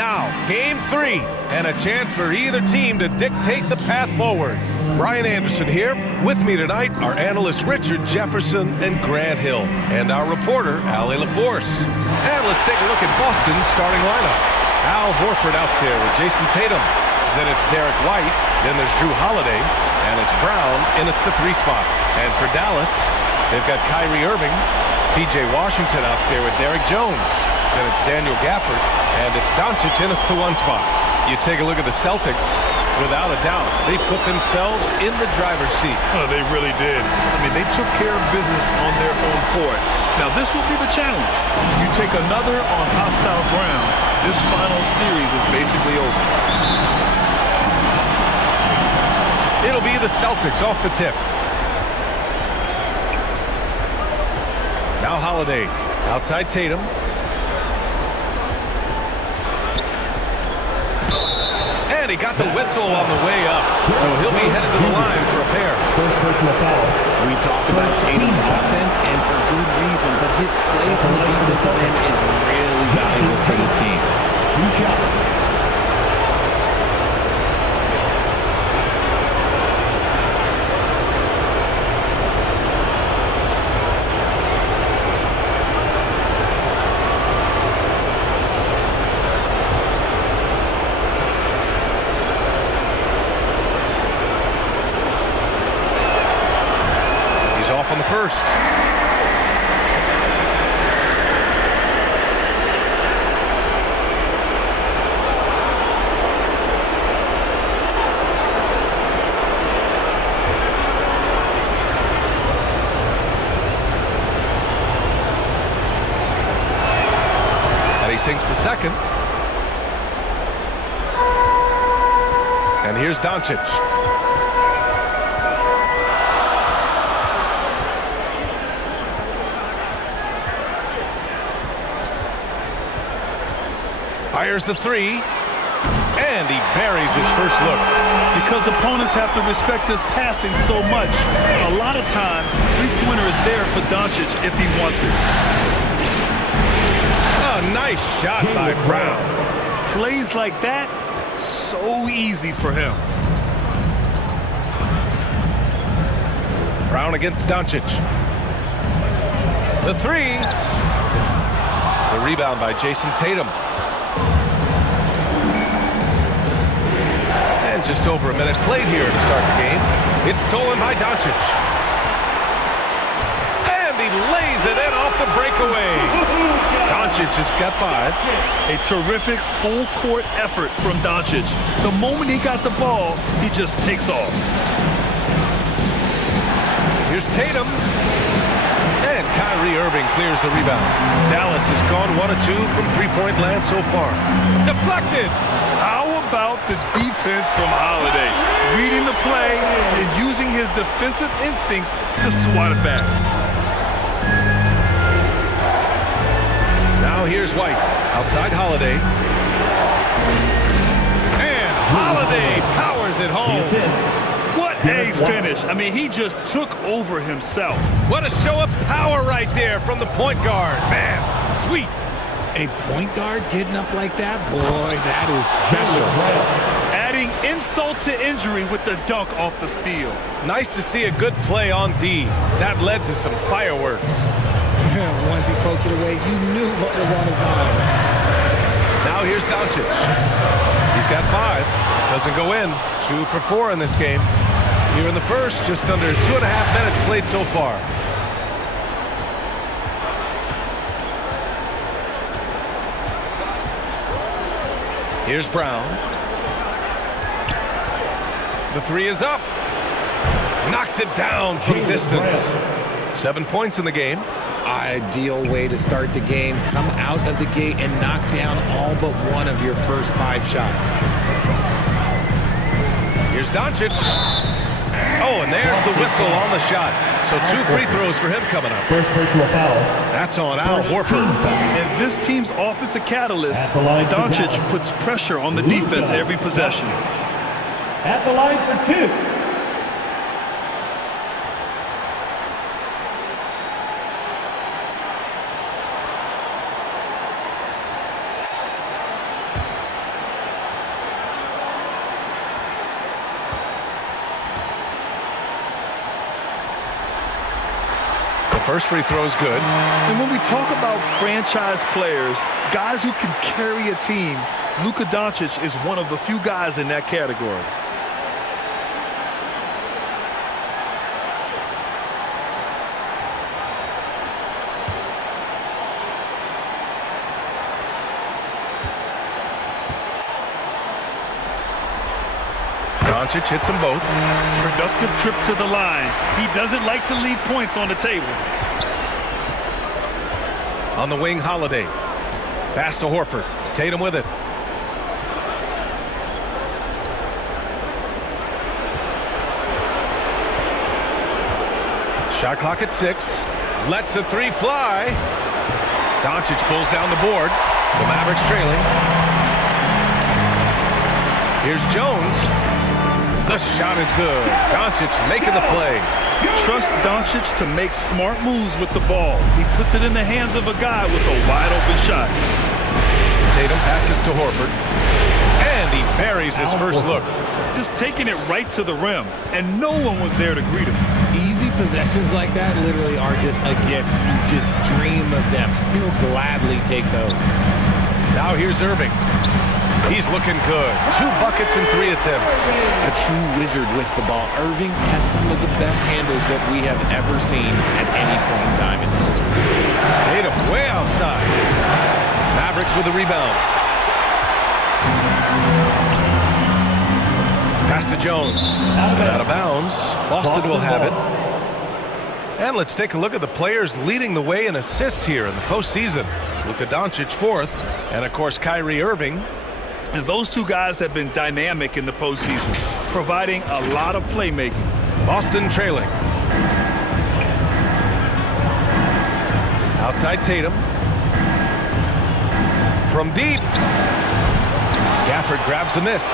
Now, game 3, and a chance for either team to dictate the path forward. Brian Anderson here. With me tonight are analysts Richard Jefferson and Grant Hill, and our reporter, Allie LaForce. And let's take a look at Boston's starting lineup. Al Horford out there with Jason Tatum. Then it's Derek White. Then there's Drew Holiday. And it's Brown in at the 3 spot. And for Dallas, they've got Kyrie Irving, P.J. Washington out there with Derek Jones. Then it's Daniel Gafford, and it's Doncic in at the 1 spot. You take a look at the Celtics, without a doubt, they put themselves in the driver's seat. Oh, they really did. I mean, they took care of business on their home court. Now, this will be the challenge. You take another on hostile ground, this final series is basically over. It'll be the Celtics off the tip. Now Holiday, outside Tatum. And he got the whistle on the way up, so he'll be headed to the line for a pair. First personal foul. We talk about Tatum's offense, and for good reason, but his play on the defensive end is really valuable for this team. 2 shots. On the first. And he sinks the second. And here's Doncic. Fires the 3, and he buries his first look. Because opponents have to respect his passing so much, a lot of times, the three-pointer is there for Doncic if he wants it. A nice shot by Brown. Plays like that, so easy for him. Brown against Doncic. The 3. The rebound by Jason Tatum. And just over a minute played here to start the game. It's stolen by Doncic. And he lays it in off the breakaway. Doncic has got 5. A terrific full-court effort from Doncic. The moment he got the ball, he just takes off. Here's Tatum. And Kyrie Irving clears the rebound. Dallas has gone 1 of 2 from 3-point land so far. Deflected. How about the defense from Holiday? Reading the play and using his defensive instincts to swat it back. Now here's White. Outside Holiday. And Holiday powers it home. What a finish. I mean, he just took over himself. What a show of power right there from the point guard. Man, sweet. A point guard getting up like that? Boy, that is special. Adding insult to injury with the dunk off the steal. Nice to see a good play on D. That led to some fireworks. Once he poked it away, you knew what was on his mind. Now here's Doncic. He's got 5. Doesn't go in. 2 for 4 in this game. Here in the first, just under 2.5 minutes played so far. Here's Brown. The 3 is up. Knocks it down from distance. 7 points in the game. Ideal way to start the game. Come out of the gate and knock down all but one of your first 5 shots. Here's Doncic. Oh, and there's the whistle on the shot. So 2 free throws for him coming up. First personal foul. That's on Al Horford. If this team's offensive catalyst, Doncic puts pressure on the defense every possession. At the line for 2. first free throw is good. And when we talk about franchise players, guys who can carry a team, Luka Doncic is one of the few guys in that category. Doncic hits them both. Productive trip to the line. He doesn't like to leave points on the table. On the wing, Holiday. Pass to Horford. Tatum with it. Shot clock at 6. Lets the three fly. Doncic pulls down the board. The Mavericks trailing. Here's Jones. The shot is good. Doncic making the play. Trust Doncic to make smart moves with the ball. He puts it in the hands of a guy with a wide open shot. Tatum passes to Horford. And he buries his first look. Just taking it right to the rim. And no one was there to greet him. Easy possessions like that literally are just a gift. You just dream of them. He'll gladly take those. Now here's Irving. He's looking good. 2 buckets and 3 attempts. A true wizard with the ball. Irving has some of the best handles that we have ever seen at any point in time in history. Tatum way outside. Mavericks with the rebound. Pass to Jones. Out of bounds. Boston will have it. And let's take a look at the players leading the way in assists here in the postseason. Luka Doncic 4th. And, of course, Kyrie Irving. And those two guys have been dynamic in the postseason, providing a lot of playmaking. Boston trailing. Outside Tatum. From deep. Gafford grabs the miss.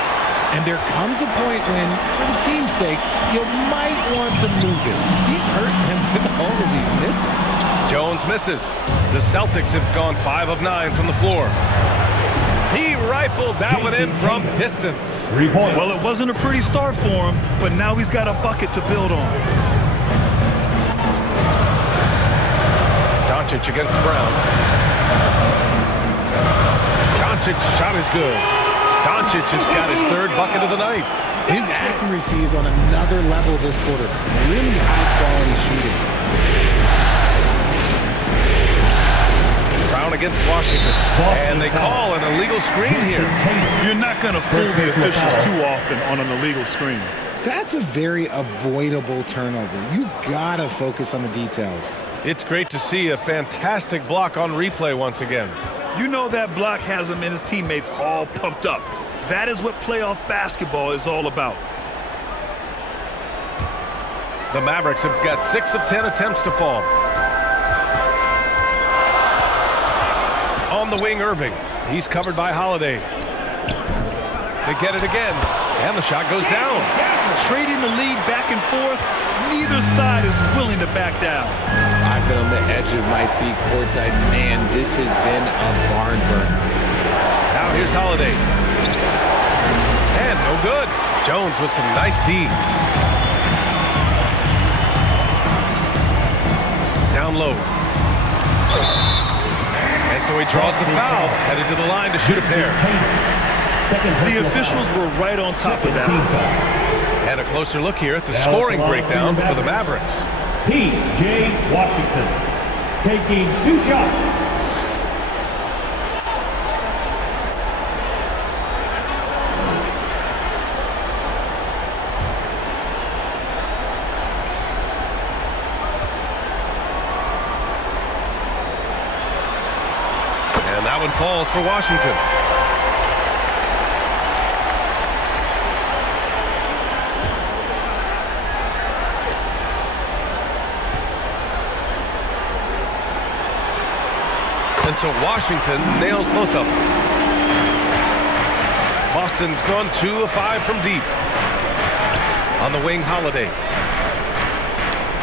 And there comes a point when, for the team's sake, you might want to move it. He's hurting him with all of these misses. Jones misses. The Celtics have gone 5 of 9 from the floor. He rifled that one in from distance. 3 points. Well, it wasn't a pretty start for him, but now he's got a bucket to build on. Doncic against Brown. Doncic's shot is good. Doncic has got his 3rd bucket of the night. His accuracy is on another level this quarter. Really high-quality shooting. Brown against Washington. And they call an illegal screen here. You're not going to fool the officials too often on an illegal screen. That's a very avoidable turnover. You gotta focus on the details. It's great to see a fantastic block on replay once again. You know that block has him and his teammates all pumped up. That is what playoff basketball is all about. The Mavericks have got 6 of 10 attempts to fall. On the wing, Irving. He's covered by Holiday. They get it again, and the shot goes down. Trading the lead back and forth, neither side is willing to back down. I've been on the edge of my seat courtside. Man, this has been a barn burner. Now here's Holiday. And no good. Jones with some nice D. Down low. And so he draws the foul, headed to the line to shoot a pair. The officials were right on top of that. And a closer look here at the scoring breakdown for the Mavericks. P.J. Washington taking 2 shots. And that one falls for Washington. And so Washington nails both of them. Boston's gone 2 of 5 from deep. On the wing, Holiday.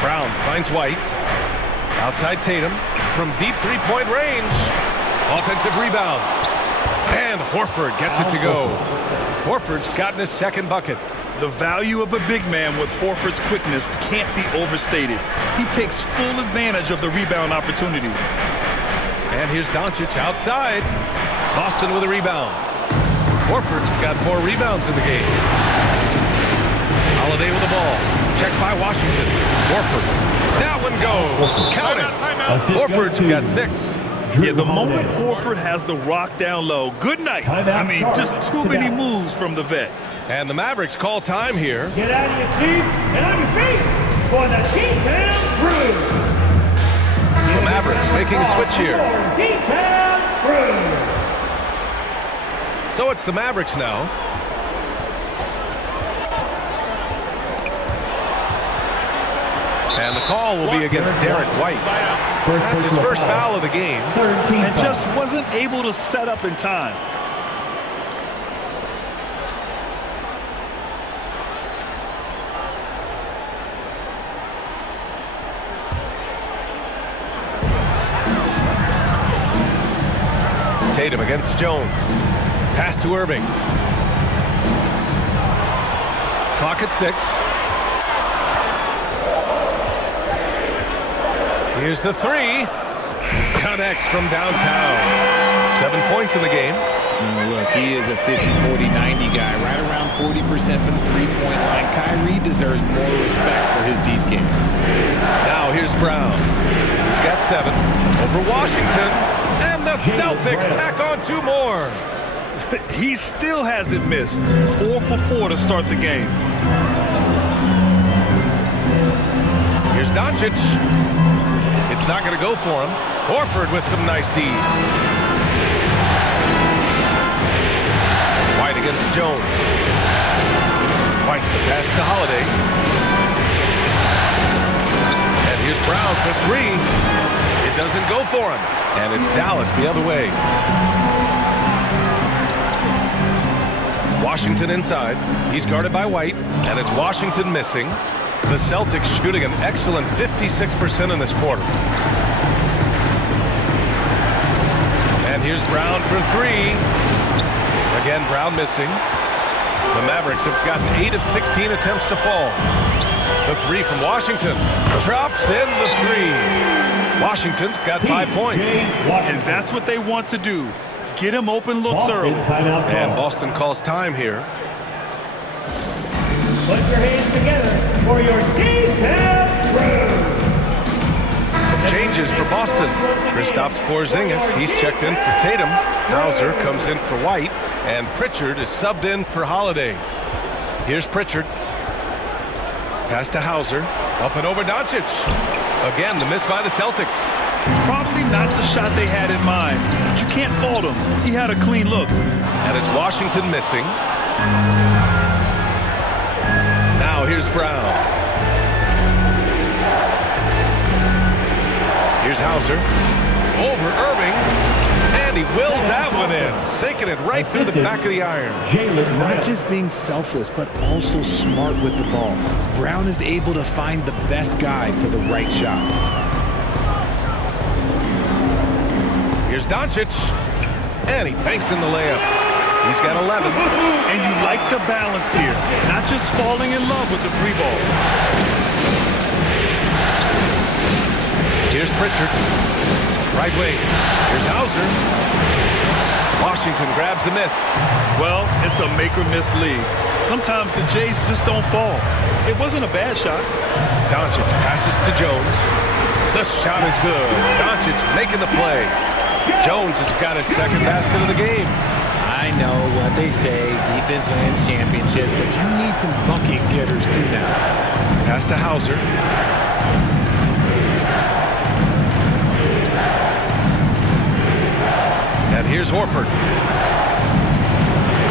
Brown finds White. Outside Tatum. From deep 3-point range. Offensive rebound. And Horford gets it to go. Horford's gotten his 2nd bucket. The value of a big man with Horford's quickness can't be overstated. He takes full advantage of the rebound opportunity. And here's Doncic outside. Boston with a rebound. Horford's got 4 rebounds in the game. Holiday with the ball. Checked by Washington. Horford. That one goes. Count it. Horford's got 6. Yeah, the moment Horford has the rock down low, good night. I mean, just too many moves from the vet. And the Mavericks call time here. Get out of your seats and on your feet for the G-Town Crew. The Mavericks making a switch here. G-Town Crew. So it's the Mavericks now. And the call will be against Derek White. That's his first foul of the game. And just wasn't able to set up in time. Tatum against Jones. Pass to Irving. Clock at 6. Here's the 3. Connects from downtown. 7 points in the game. Look, he is a 50-40-90 guy, right around 40% from the three-point line. Kyrie deserves more respect for his deep game. Now here's Brown. He's got 7 over Washington. And the Celtics tack on 2 more. He still hasn't missed. 4 for 4 to start the game. Here's Doncic. It's not going to go for him. Horford with some nice D. White against Jones. White the pass to Holiday. And here's Brown for 3. It doesn't go for him. And it's Dallas the other way. Washington inside. He's guarded by White. And it's Washington missing. The Celtics shooting an excellent 56% in this quarter. And here's Brown for 3. Again, Brown missing. The Mavericks have gotten 8 of 16 attempts to fall. The 3 from Washington. Drops in the 3. Washington's got 5 points. And that's what they want to do. Get him open looks early. And Boston calls time here. Put your hands together for your G-Town Crew. Some changes for Boston. Kristaps Porzingis, he's checked in for Tatum. Hauser comes in for White. And Pritchard is subbed in for Holiday. Here's Pritchard. Pass to Hauser. Up and over Doncic. Again, the miss by the Celtics. Probably not the shot they had in mind, but you can't fault him. He had a clean look. And it's Washington missing. Now here's Brown. Here's Hauser. Over Irving. And he wills that one in. Sinking it right through the back of the iron. Not just being selfless, but also smart with the ball. Brown is able to find the best guy for the right shot. Here's Doncic. And he banks in the layup. He's got 11. And you like the balance here. Not just falling in love with the free ball. Here's Pritchard. Right wing. Here's Hauser. Washington grabs the miss. Well, it's a make-or-miss league. Sometimes the Jays just don't fall. It wasn't a bad shot. Doncic passes to Jones. The shot is good. Doncic making the play. Jones has got his second basket of the game. I know what they say, defense wins championships, but you need some bucket getters too now. Pass to Hauser. And here's Horford.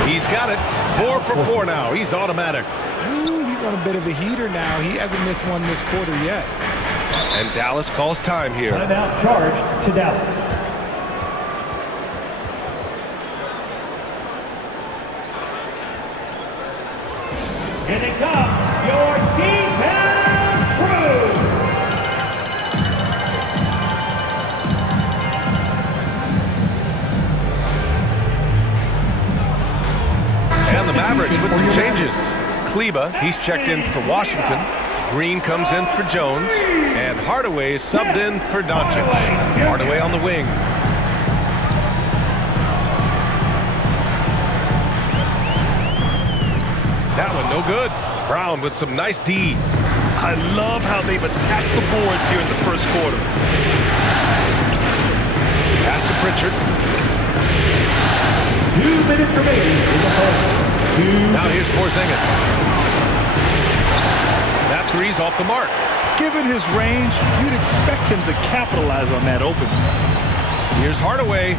He's got it. 4 for 4 now. He's automatic. Ooh, he's on a bit of a heater now. He hasn't missed one this quarter yet. And Dallas calls time here. Timeout charged to Dallas. Here they come, your G-Town Crew. And the Mavericks with some changes. Kleba. He's checked in for Washington. Green comes in for Jones. And Hardaway is subbed in for Doncic. Hardaway on the wing. That one no good. Brown with some nice D. I love how they've attacked the boards here in the first quarter. Pass to Pritchard. 2 minutes remaining in the first. Now here's Porzingis. That three's off the mark. Given his range, you'd expect him to capitalize on that opening. Here's Hardaway.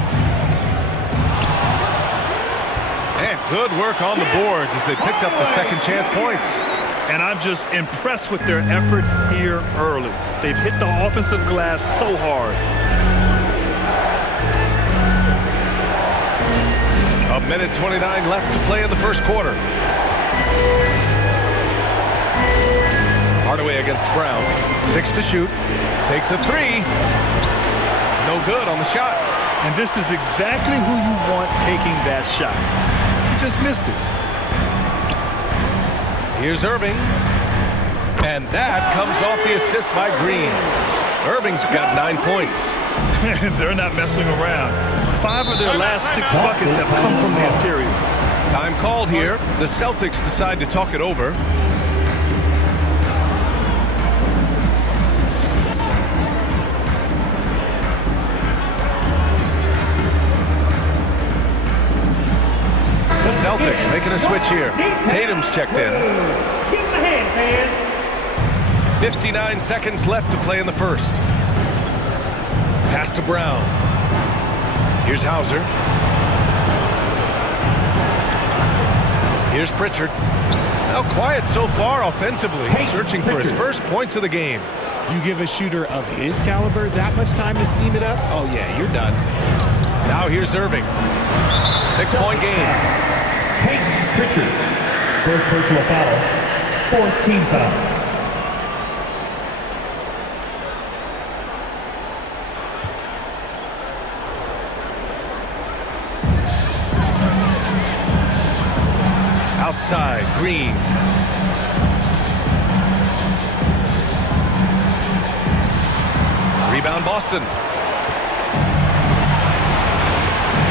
And good work on the boards as they picked up the second chance points. And I'm just impressed with their effort here early. They've hit the offensive glass so hard. A minute 29 left to play in the first quarter. Hardaway against Brown. 6 to shoot. Takes a three. No good on the shot. And this is exactly who you want taking that shot. He just missed it. Here's Irving. And that comes off the assist by Green. Irving's got 9 points. They're not messing around. 5 of their last 6 buckets have come from the interior. Time called here. The Celtics decide to talk it over. The Celtics making a switch here. Tatum's checked in. Keep the hand, man. 59 seconds left to play in the first. Pass to Brown. Here's Hauser. Here's Pritchard. Now quiet so far offensively. Searching for his first points of the game. You give a shooter of his caliber that much time to seam it up? Oh, yeah, you're done. Now here's Irving. 6-point game. Peyton Pritchard. First personal foul. 14 foul. Outside, Green. Rebound, Boston.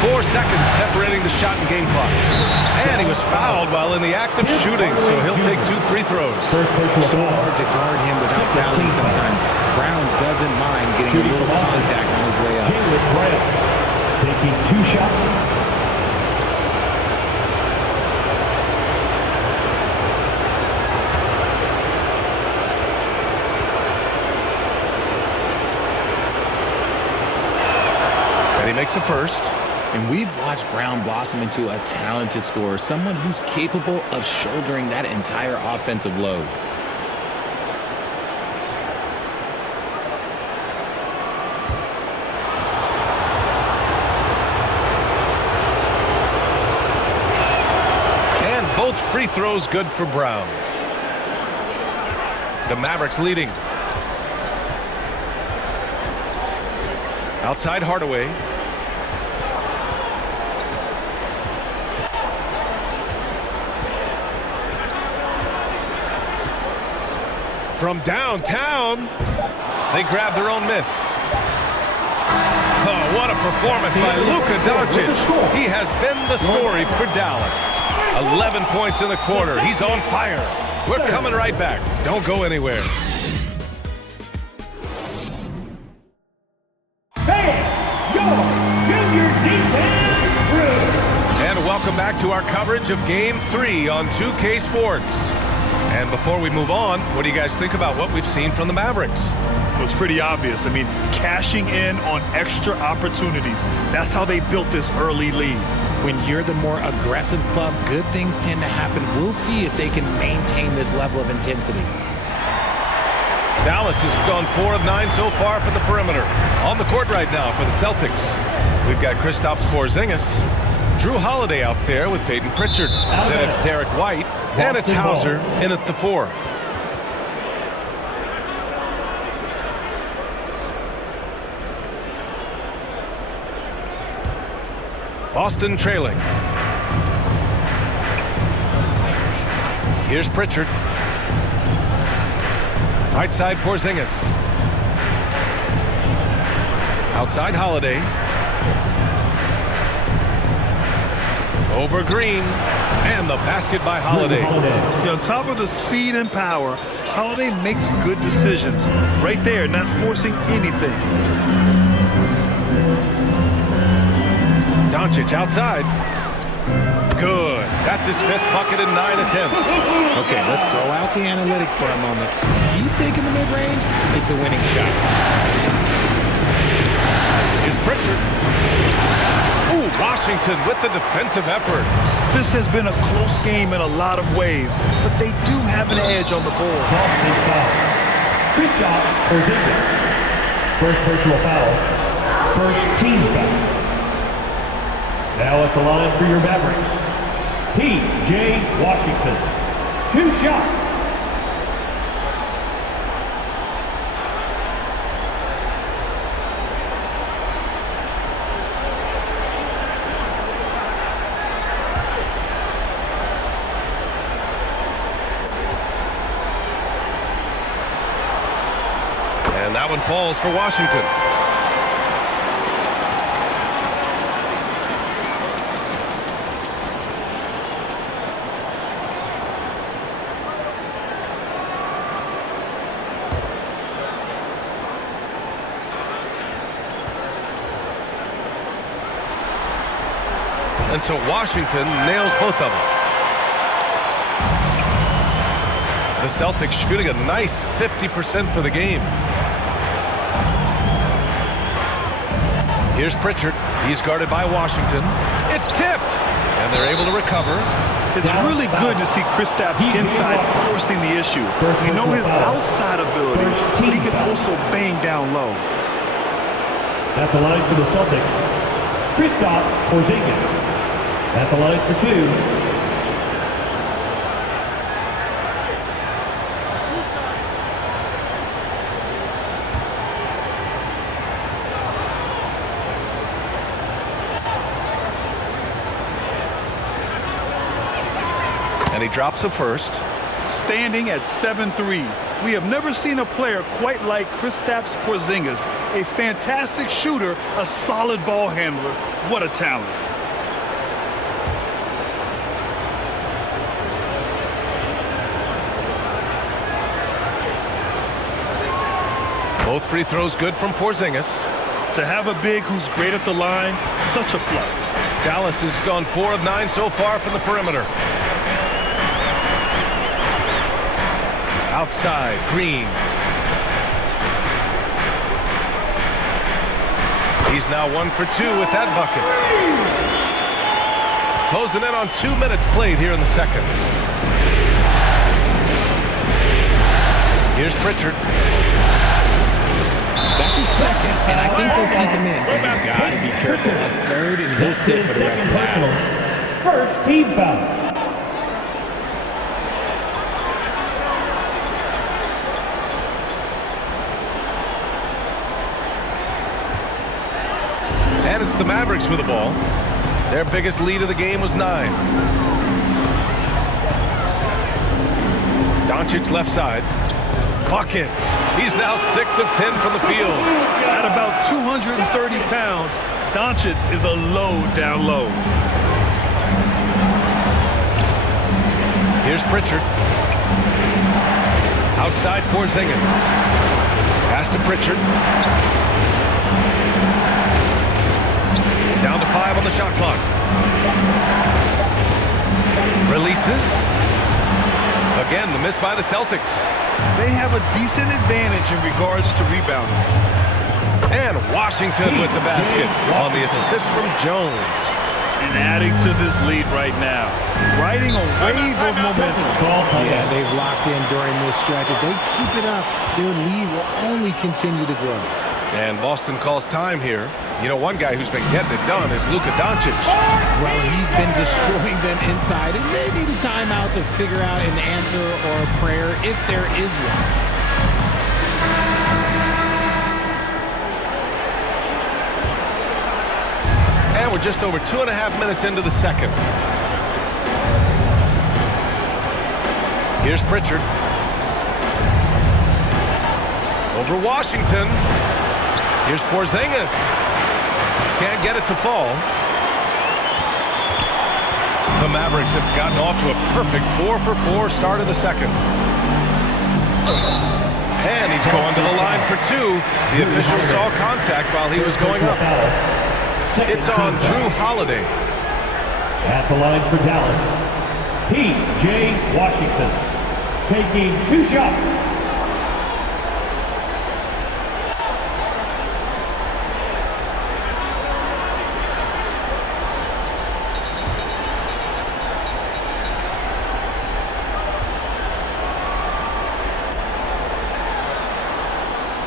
4 seconds separating the shot and game clock. And he was fouled while in the act of shooting, so he'll take 2 free throws. So hard to guard him without fouling sometimes. Brown doesn't mind getting a little contact on his way up. Taking 2 shots. And he makes the first. And we've watched Brown blossom into a talented scorer, someone who's capable of shouldering that entire offensive load. And both free throws good for Brown. The Mavericks leading. Outside Hardaway. From downtown, they grab their own miss. Oh, what a performance by Luka Doncic. He has been the story for Dallas. 11 points in the quarter. He's on fire. We're coming right back. Don't go anywhere. And welcome back to our coverage of Game 3 on 2K Sports. And before we move on, what do you guys think about what we've seen from the Mavericks? Well, it's pretty obvious. I mean, cashing in on extra opportunities. That's how they built this early lead. When you're the more aggressive club, good things tend to happen. We'll see if they can maintain this level of intensity. Dallas has gone 4 of 9 so far from the perimeter. On the court right now for the Celtics, we've got Kristaps Porzingis, Drew Holiday out there with Peyton Pritchard. Then it's Derek White, and it's Hauser in at the 4. Boston trailing. Here's Pritchard. Right side, Porzingis. Outside, Holiday. Over Green. And the basket by Holiday. On top of the speed and power, Holiday makes good decisions. Right there, not forcing anything. Doncic outside. Good. That's his 5th bucket in 9 attempts. Okay, let's throw out the analytics for a moment. If he's taking the mid-range, it's a winning shot. Here's Pritchard. Ooh, Washington with the defensive effort. This has been a close game in a lot of ways, but they do have an edge on the board. Boston foul. Kristaps Porzingis. First personal foul. First team foul. Now at the line for your Mavericks, P.J. Washington. 2 shots. And that one falls for Washington. And so Washington nails both of them. The Celtics shooting a nice 50% for the game. Here's Pritchard. He's guarded by Washington. It's tipped. And they're able to recover. It's really good to see Kristaps inside forcing the issue. We know his outside abilities, but he can also bang down low. At the line for the Celtics, Kristaps Porzingis. At the line for 2. And he drops the first. Standing at 7-3. We have never seen a player quite like Kristaps Porzingis. A fantastic shooter, a solid ball handler. What a talent. Both free throws good from Porzingis. To have a big who's great at the line, such a plus. Dallas has gone 4 of 9 so far from the perimeter. Outside, Green. He's now 1 for 2 with that bucket. Close the net on 2 minutes played here in the second. Here's Pritchard. That's his second, and I think they'll keep him in, but he's got to be careful. A third, and he'll sit for the rest of the half. First team foul. And it's the Mavericks with the ball. Their biggest lead of the game was 9. Doncic left side. Buckets. He's now 6 of 10 from the field. At about 230 pounds, Doncic is a load down low. Here's Pritchard. Outside Porzingis. Pass to Pritchard. Down to 5 on the shot clock. Releases. Again, the miss by the Celtics. They have a decent advantage in regards to rebounding. And Washington with the basket on the assist from Jones. And adding to this lead right now. Riding a wave of momentum. Yeah, they've locked in during this stretch. If they keep it up, their lead will only continue to grow. And Boston calls time here. You know, one guy who's been getting it done is Luka Doncic. Well, he's been destroying them inside, and they need a timeout to figure out an answer or a prayer if there is one. And we're just over 2.5 minutes into the second. Here's Pritchard. Over Washington. Here's Porzingis. Can't get it to fall. The Mavericks have gotten off to a perfect 4-for-4 start of the second. And he's going to the line for two. The official saw contact while he was going up. It's on Drew Holiday. At the line for Dallas, P.J. Washington, taking 2 shots.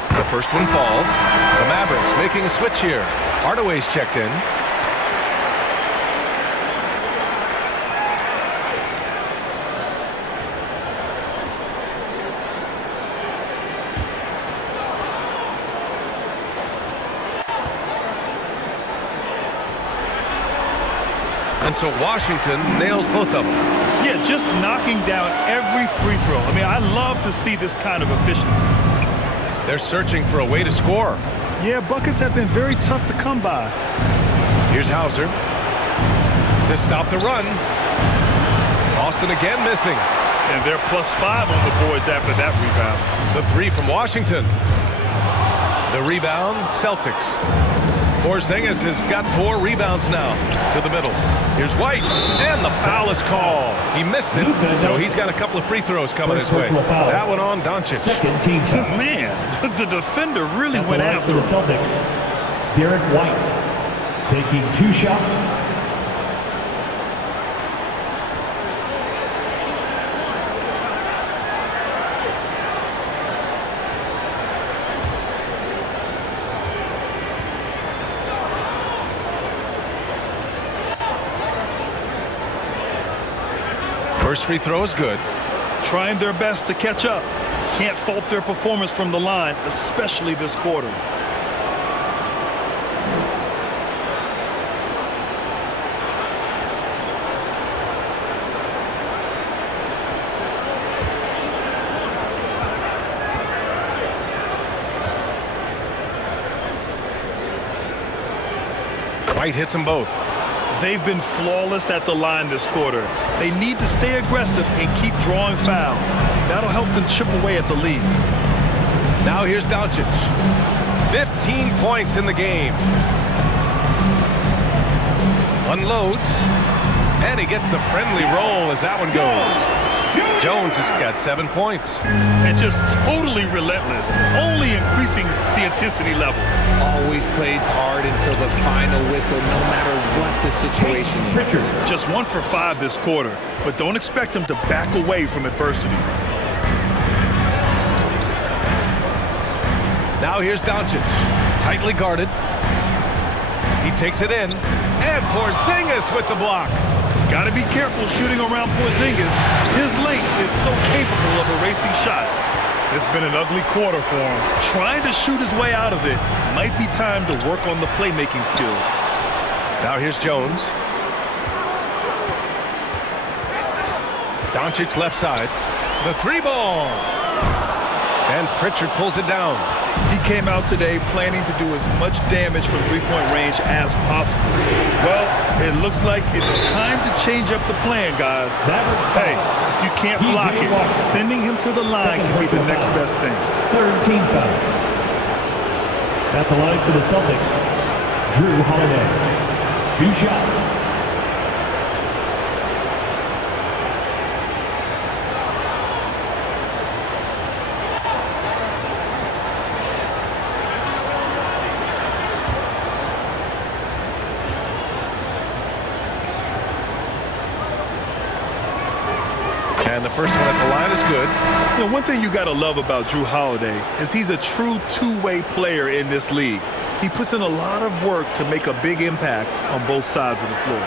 The first one falls. The Mavericks making a switch here. Hardaway's checked in. And so Washington nails both of them. Yeah, just knocking down every free throw. I mean, I love to see this kind of efficiency. They're searching for a way to score. Yeah, buckets have been very tough to come by. Here's Hauser to stop the run. Austin again missing. And they're +5 on the boards after that rebound. The three from Washington. The rebound, Celtics. Porzingis has got 4 rebounds now to the middle. Here's White, and the foul is called. He missed it, so he's got a couple of free throws coming his way. That one on Doncic. Second team foul. Man, the defender really went after the him. Celtics, Derek White, taking 2 shots. First free throw is good. Trying their best to catch up. Can't fault their performance from the line, especially this quarter. White hits them both. They've been flawless at the line this quarter. They need to stay aggressive and keep drawing fouls. That'll help them chip away at the lead. Now here's Doncic. 15 points in the game. Unloads. And he gets the friendly roll as that one goes. Jones has got 7 points. And just totally relentless, only increasing the intensity level. Always plays hard until the final whistle, no matter what the situation is. Just 1 for 5 this quarter, but don't expect him to back away from adversity. Now here's Doncic. Tightly guarded. He takes it in. And Porzingis with the block. Got to be careful shooting around Porzingis. His length is so capable of erasing shots. It's been an ugly quarter for him. Trying to shoot his way out of it. Might be time to work on the playmaking skills. Now here's Jones. Doncic left side. The 3-ball. And Pritchard pulls it down. He came out today planning to do as much damage from three-point range as possible. Well, it looks like it's time to change up the plan, guys. Hey, if you can't block it, sending him to the line can be the next best thing. Third team foul. At the line for the Celtics, Drew Holiday. 2 shots. And the first one at the line is good. You know, one thing you got to love about Drew Holiday is he's a true two-way player in this league. He puts in a lot of work to make a big impact on both sides of the floor.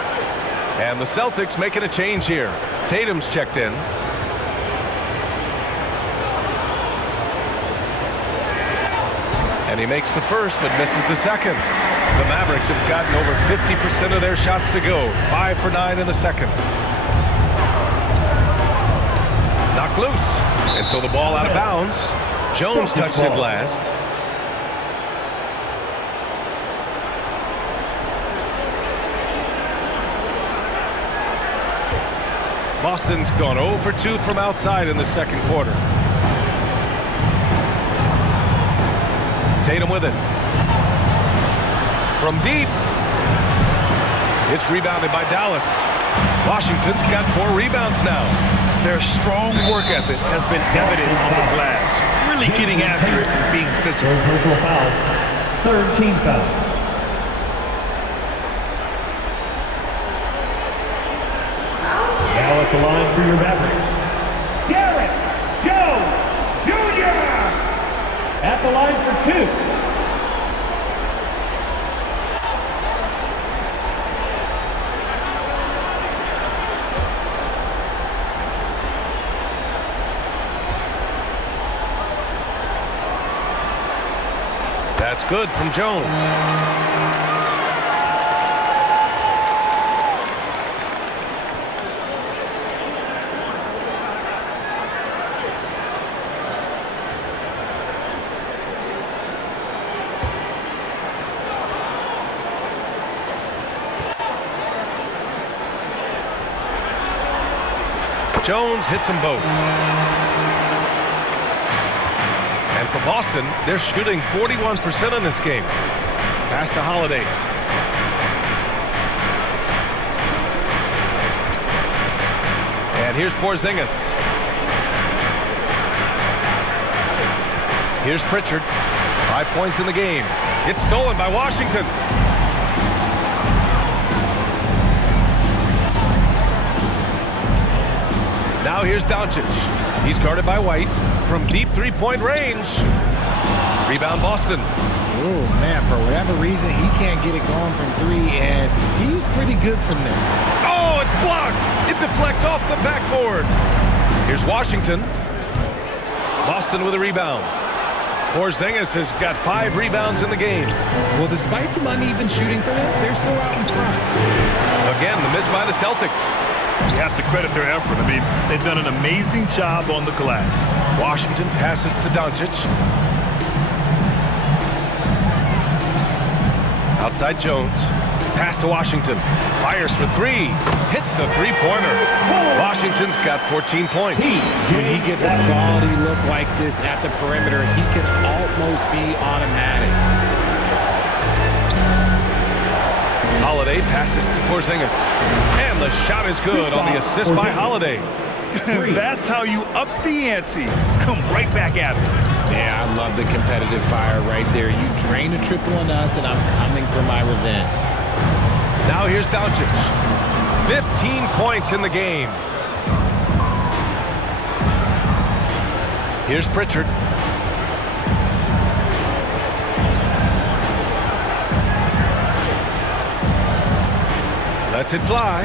And the Celtics making a change here. Tatum's checked in. And he makes the first but misses the second. The Mavericks have gotten over 50% of their shots to go. 5 for 9 in the second. Knocked loose. And so the ball out of bounds. Jones touched it last. Boston's gone 0 for 2 from outside in the second quarter. Tatum with it. From deep. It's rebounded by Dallas. Washington's got 4 rebounds now. Their strong work ethic has been evident on the glass. Really getting after it and being physical. Third personal foul. Third team foul. Now at the line for your Mavericks, Derek Jones Jr. At the line for 2. That's good from Jones. Jones hits them both. And for Boston, they're shooting 41% in this game. Pass to Holiday. And here's Porzingis. Here's Pritchard. 5 points in the game. It's stolen by Washington. Now here's Doncic. He's guarded by White from deep three-point range. Rebound Boston. Oh, man, for whatever reason, he can't get it going from 3, and he's pretty good from there. Oh, it's blocked. It deflects off the backboard. Here's Washington. Boston with a rebound. Porzingis has got 5 rebounds in the game. Well, despite some uneven shooting from him, they're still out in front. Again, the miss by the Celtics. You have to credit their effort. I mean, they've done an amazing job on the glass. Washington passes to Doncic. Outside Jones. Pass to Washington. Fires for 3. Hits a three-pointer. Washington's got 14 points. When he gets a quality look like this at the perimeter, he can almost be automatic. Holiday passes to Porzingis. And the shot is good on the assist by Holiday. That's how you up the ante. Come right back at it. Yeah, I love the competitive fire right there. You drain a triple on us, and I'm coming for my revenge. Now here's Doncic. 15 points in the game. Here's Pritchard. Lets it fly.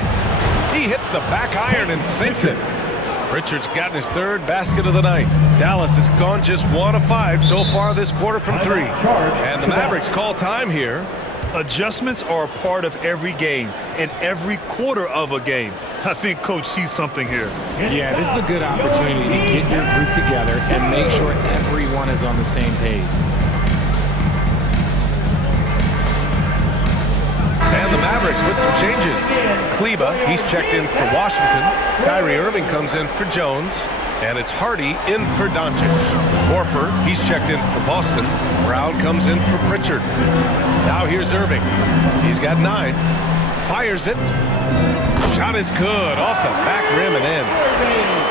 He hits the back iron and sinks it. Pritchard's gotten his 3rd basket of the night. Dallas has gone just 1 of 5 so far this quarter from 3. And the Mavericks call time here. Adjustments are a part of every game and every quarter of a game. I think Coach sees something here. Yeah, this is a good opportunity to get your group together and make sure everyone is on the same page. And the Mavericks with some changes. Kleba, he's checked in for Washington. Kyrie Irving comes in for Jones. And it's Hardy in for Doncic. Horford, he's checked in for Boston. Brown comes in for Pritchard. Now here's Irving. He's got 9. Fires it. Shot is good. Off the back rim and in.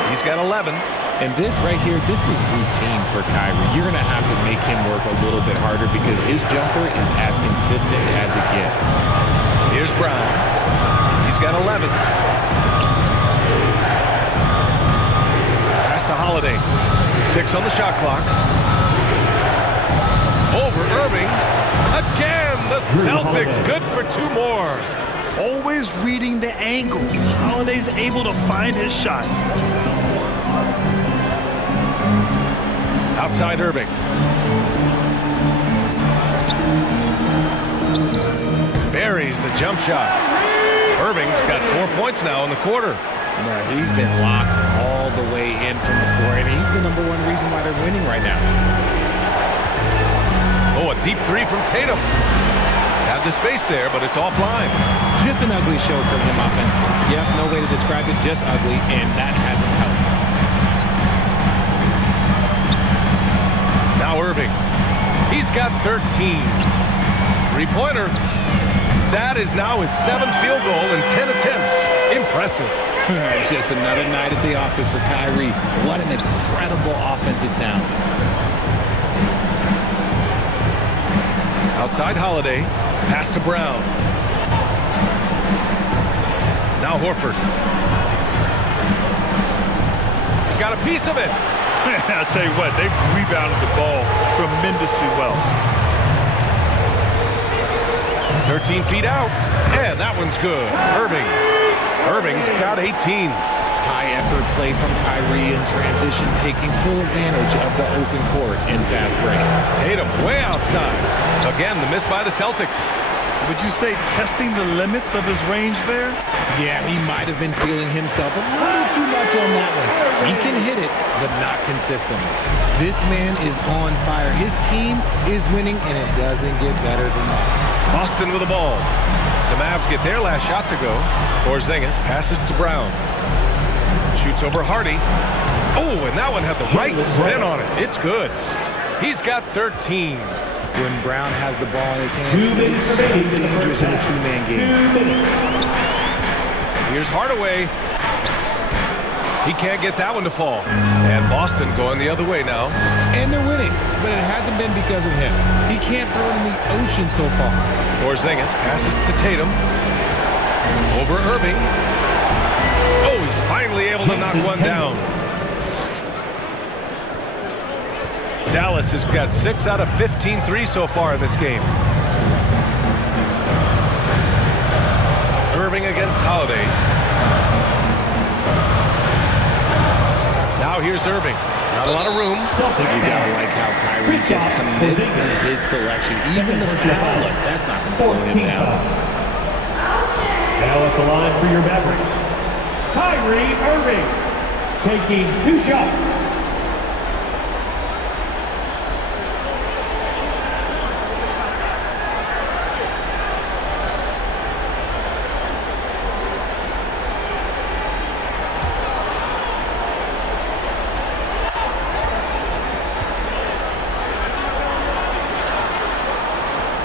He's got 11. And this right here, this is routine for Kyrie. You're going to have to make him work a little bit harder because his jumper is as consistent as it gets. Here's Brown. He's got 11. Pass to Holiday. 6 on the shot clock. Over Irving. Again, the Celtics good for 2 more. Always reading the angles. Holiday's able to find his shot. Outside Irving. Buries the jump shot. Irving's got 4 points now in the quarter. No, he's been locked all the way in from the floor, and he's the #1 reason why they're winning right now. Oh, a deep three from Tatum. Had the space there, but it's offline. Just an ugly show from him offensively. Yep, no way to describe it, just ugly, and that hasn't helped. Now Irving. He's got 13. Three-pointer. That is now his 7th field goal in 10 attempts. Impressive. Just another night at the office for Kyrie. What an incredible offensive talent. Outside Holiday. Pass to Brown. Now Horford. He's got a piece of it. I'll tell you what, they've rebounded the ball tremendously well. 13 feet out. And that one's good. Irving. Irving's got 18. High effort play from Kyrie in transition, taking full advantage of the open court in fast break. Tatum way outside. Again, the miss by the Celtics. Would you say testing the limits of his range there? Yeah, he might have been feeling himself a little too much on that one. He can hit it, but not consistently. This man is on fire. His team is winning, and it doesn't get better than that. Boston with the ball. The Mavs get their last shot to go. Porzingis passes to Brown. Shoots over Hardy. Oh, and that one had the right spin on it. It's good. He's got 13. When Brown has the ball in his hands, he is so dangerous in a two-man game. Here's Hardaway. He can't get that one to fall. And Boston going the other way now. And they're winning, but it hasn't been because of him. He can't throw it in the ocean so far. Porzingis passes to Tatum. Over Irving. Oh, he's finally able to knock one down. Dallas has got 6 out of 15 threes so far in this game. Irving against Holiday. Now here's Irving. Not a lot of room. You gotta like how Kyrie just commits to his selection. Even the foul, like, that's not gonna slow him down. Now at the line for your Mavericks, Kyrie Irving, taking 2 shots.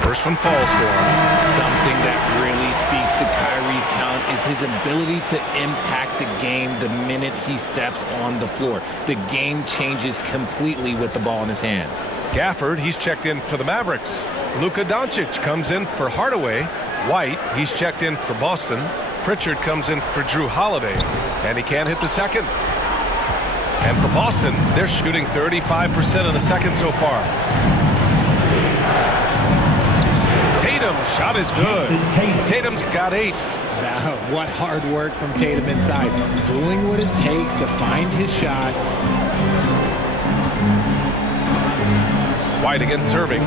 First one falls for him. Something that really speaks to Kyrie's talent is his ability to impact the game the minute he steps on the floor. The game changes completely with the ball in his hands. Gafford, he's checked in for the Mavericks. Luka Doncic comes in for Hardaway. White, he's checked in for Boston. Pritchard comes in for Drew Holiday. And he can't hit the second. And for Boston, they're shooting 35% in the second so far. Tatum, shot is good. Tatum's got 8. Now, what hard work from Tatum inside. Doing what it takes to find his shot. White against Irving.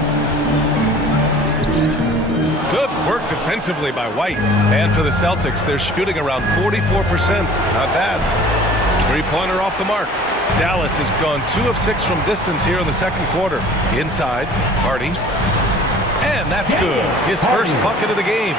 Good work defensively by White. And for the Celtics, they're shooting around 44%. Not bad. Three-pointer off the mark. Dallas has gone 2 of 6 from distance here in the second quarter. Inside, Hardy. And that's good. His first bucket of the game.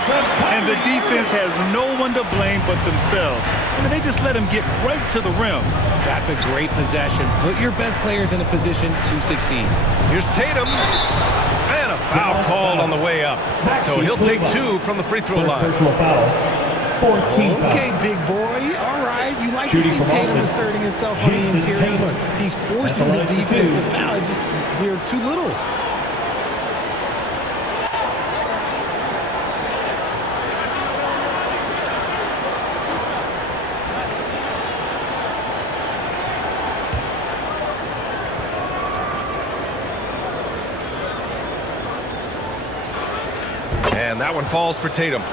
And the defense has no one to blame but themselves. I mean, they just let him get right to the rim. That's a great possession. Put your best players in a position to succeed. Here's Tatum. And a foul called on the way up. So he'll take 2 from the free throw line. Personal foul. Okay, big boy. All right. You like to see Tatum asserting himself on the interior. Look, he's forcing the defense to foul. Just, they're too little. And that one falls for Tatum.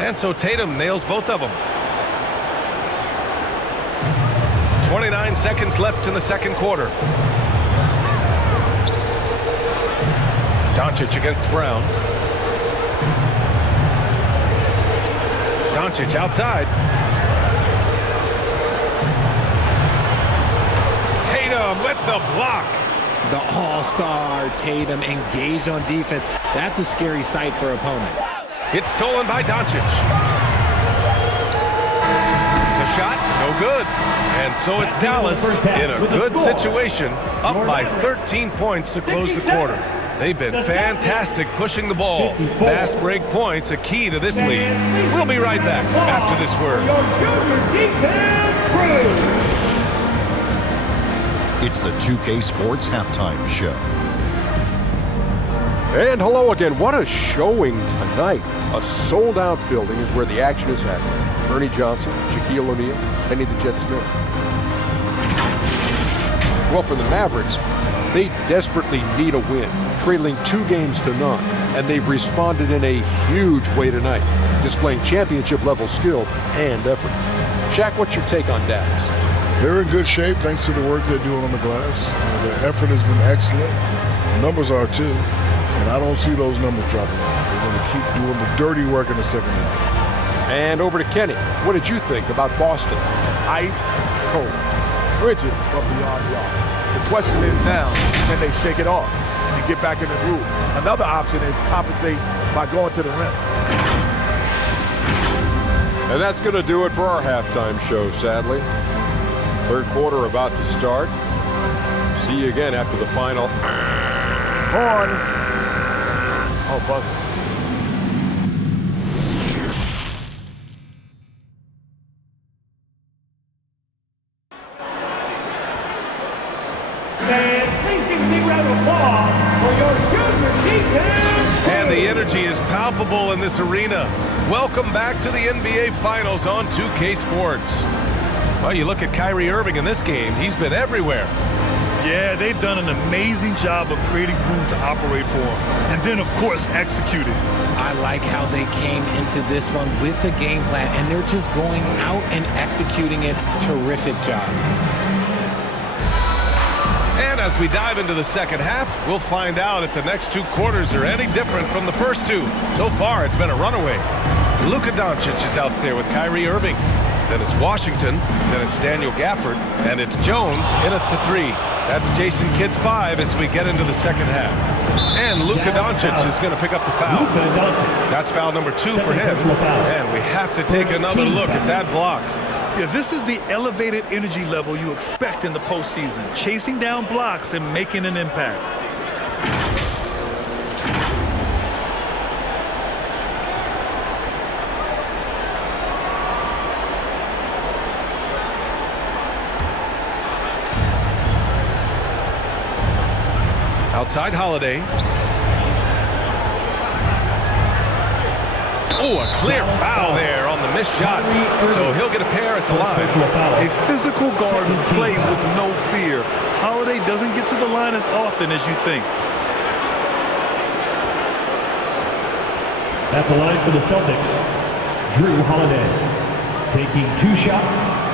And so Tatum nails both of them. 29 seconds left in the second quarter. Doncic against Brown. Doncic outside. Tatum with the block. The all-star Tatum engaged on defense. That's a scary sight for opponents. It's stolen by Doncic. The shot, no good. And so it's Dallas in a good situation, up by 13 points to close the quarter. They've been fantastic pushing the ball. Fast break points, a key to this lead. We'll be right back after this word. It's the 2K Sports Halftime Show. And hello again. What a showing tonight. A sold-out building is where the action is happening. Ernie Johnson, Shaquille O'Neal, Penny the Jet Smith. Well, for the Mavericks, they desperately need a win, trailing 2 games to none, and they've responded in a huge way tonight, displaying championship-level skill and effort. Shaq, what's your take on Dallas? They're in good shape thanks to the work they're doing on the glass. Their effort has been excellent. Numbers are too. And I don't see those numbers dropping off. They're going to keep doing the dirty work in the second half. And over to Kenny. What did you think about Boston? Ice cold, frigid from beyond the arc. The question is now, can they shake it off and get back in the groove? Another option is compensate by going to the rim. And that's going to do it for our halftime show, sadly. Third quarter about to start. See you again after the final. On. Oh, buzzer. And the energy is palpable in this arena. Welcome back to the NBA Finals on 2K Sports. Well, you look at Kyrie Irving in this game, he's been everywhere. Yeah, they've done an amazing job of creating room to operate for him. And then, of course, executing. I like how they came into this one with a game plan, and they're just going out and executing it. Terrific job. And as we dive into the second half, we'll find out if the next 2 quarters are any different from the first 2. So far, it's been a runaway. Luka Doncic is out there with Kyrie Irving. Then it's Washington, then it's Daniel Gafford, and it's Jones in at the 3. That's Jason Kidd's 5 as we get into the second half. And Luka Doncic is going to pick up the foul. That's foul number 2 for him. And we have to take another look at that block. Yeah, this is the elevated energy level you expect in the postseason. Chasing down blocks and making an impact. Outside Holiday. Oh, a clear foul there on the missed shot. So he'll get a pair at the line. A physical guard who plays with no fear. Holiday doesn't get to the line as often as you think. At the line for the Celtics, Drew Holiday, taking 2 shots.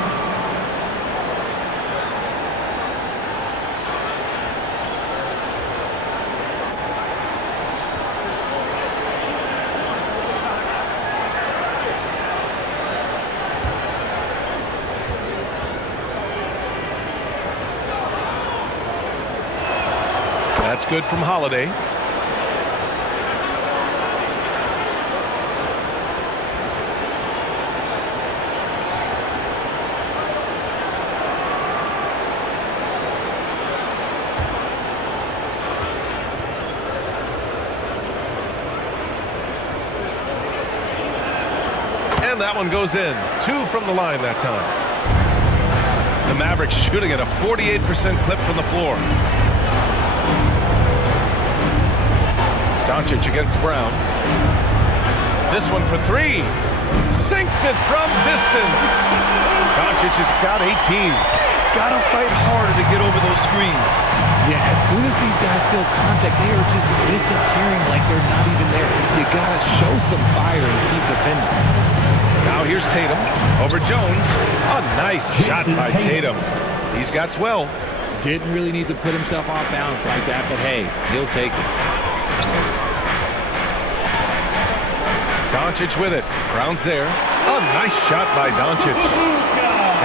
That's good from Holiday. And that one goes in. 2 from the line that time. The Mavericks shooting at a 48% clip from the floor. Doncic against Brown. This one for 3. Sinks it from distance. Doncic has got 18. Gotta fight harder to get over those screens. Yeah, as soon as these guys feel contact, they are just disappearing like they're not even there. You gotta show some fire and keep defending. Here's Tatum over Jones. A nice shot by Tatum. He's got 12. Didn't really need to put himself off balance like that, but hey, he'll take it. Doncic with it. Brown's there. A nice shot by Doncic.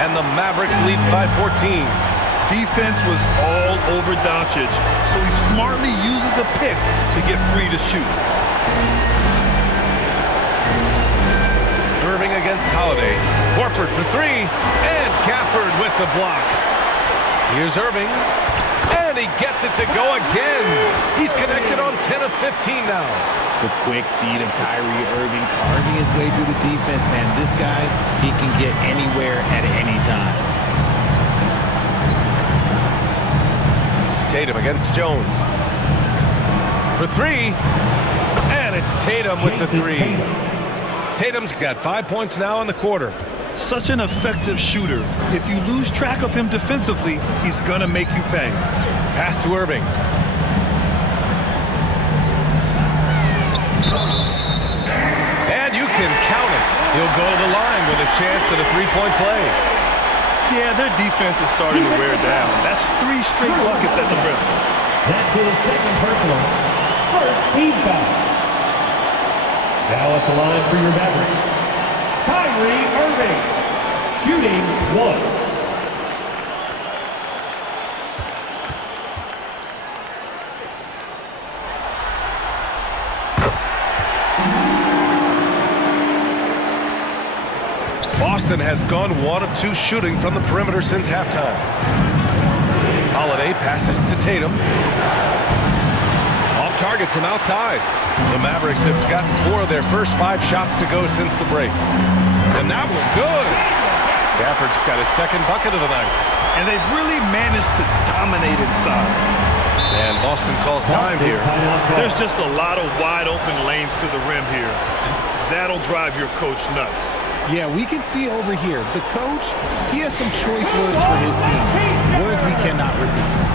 And the Mavericks lead by 14. Defense was all over Doncic, so he smartly uses a pick to get free to shoot. Irving against Holiday. Horford for three. And Gafford with the block. Here's Irving. And he gets it to go again. He's connected on 10 of 15 now. The quick feed of Kyrie Irving carving his way through the defense, man. This guy, he can get anywhere at any time. Tatum against Jones. For three. And it's Tatum with the three. Tatum's got 5 points now in the quarter. Such an effective shooter. If you lose track of him defensively, he's gonna make you pay. Pass to Irving. And you can count it. He'll go to the line with a chance at a three-point play. Yeah, their defense is starting to wear down. That's 3 straight buckets at the rim. That's his second personal. First team foul. Now at the line for your Mavericks, Kyrie Irving, shooting 1. Boston has gone 1 of 2 shooting from the perimeter since halftime. Holiday passes to Tatum. Off target from outside. The Mavericks have gotten 4 of their first 5 shots to go since the break. And that one good. Gafford's got his second bucket of the night. And they've really managed to dominate inside. And Boston calls time here. There's just a lot of wide open lanes to the rim here. That'll drive your coach nuts. Yeah, we can see over here, the coach, he has some choice words for his team. Words we cannot repeat.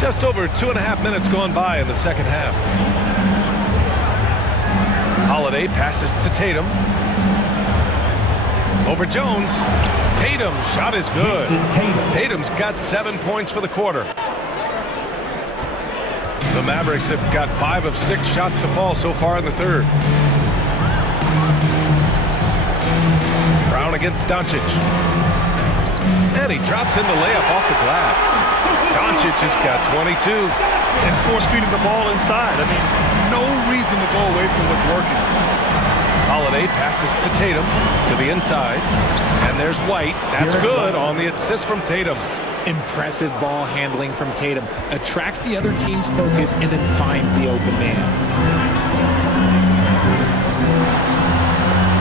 Just over 2.5 minutes gone by in the second half. Holiday passes to Tatum. Over Jones. Tatum's shot is good. Tatum's got 7 points for the quarter. The Mavericks have got 5 of 6 shots to fall so far in the third. Brown against Doncic. And he drops in the layup off the glass. Doncic has got 22. And force feeding the ball inside. I mean, no reason to go away from what's working. Holiday passes to Tatum to the inside. And there's White. That's good on the assist from Tatum. Impressive ball handling from Tatum. Attracts the other team's focus and then finds the open man.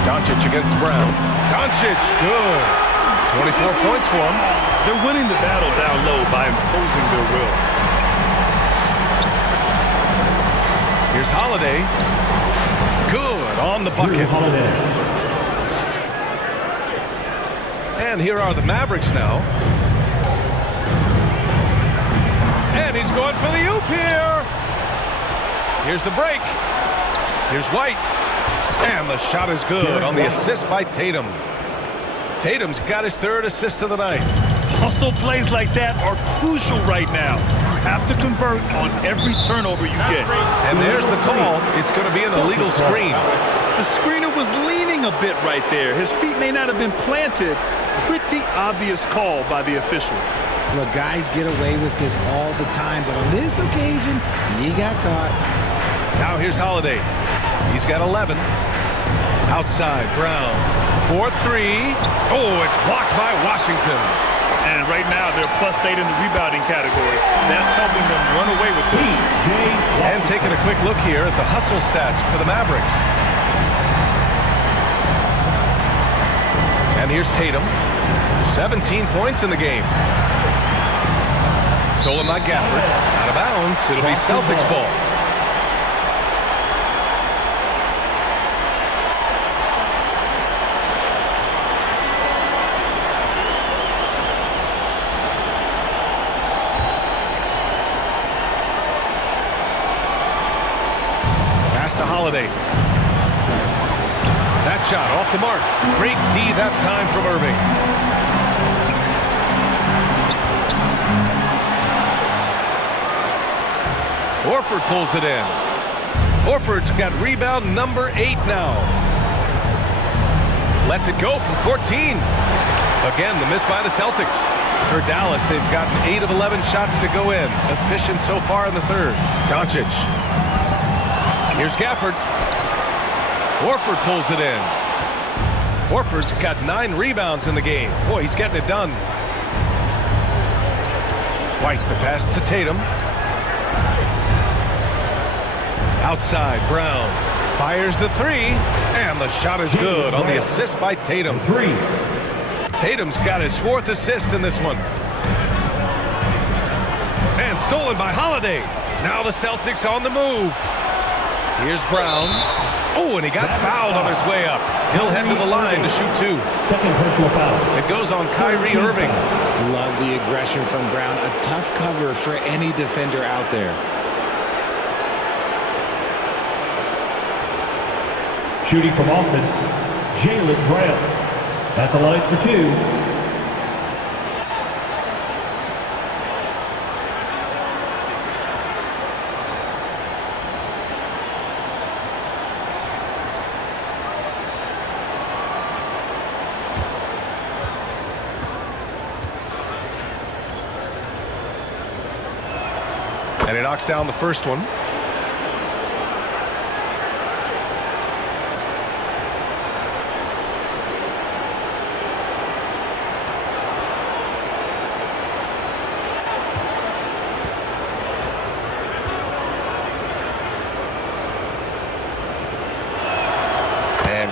Doncic against Brown. Doncic, good. 24 points for him. They're winning the battle down low by imposing their will. Here's Holiday. Good on the bucket. And here are the Mavericks now. And he's going for the oop here. Here's the break. Here's White. And the shot is good on the assist by Tatum. Tatum's got his third assist of the night. Hustle plays like that are crucial right now. You have to convert on every turnover you get. And there's the call. It's going to be an illegal screen. The screener was leaning a bit right there. His feet may not have been planted. Pretty obvious call by the officials. Look, guys get away with this all the time, but on this occasion, he got caught. Now here's Holiday. He's got 11. Outside, Brown. 4-3. Oh, it's blocked by Washington. And right now, they're +8 in the rebounding category. That's helping them run away with this. And taking a quick look here at the hustle stats for the Mavericks. And here's Tatum. 17 points in the game. Stolen by Gafford. Out of bounds. It'll be Celtics ball. shot off the mark. Great D that time from Irving. Horford pulls it in. Horford's got rebound number 8 now. Lets it go from 14. Again, the miss by the Celtics. For Dallas, they've gotten 8 of 11 shots to go in. Efficient so far in the third. Doncic. Here's Gafford. Horford pulls it in. Horford's got 9 rebounds in the game. Boy, he's getting it done. White, the pass to Tatum. Outside, Brown fires the 3, and the shot is good on the assist by Tatum. Tatum's got his 4th assist in this one. And stolen by Holiday. Now the Celtics on the move. Here's Brown. Oh, and he got fouled on his way up. He'll head to the line to shoot 2. Second personal foul. It goes on Kyrie Irving. Love the aggression from Brown. A tough cover for any defender out there. Shooting from Austin, Jaylen Brown. At the line for 2. And he knocks down the first one.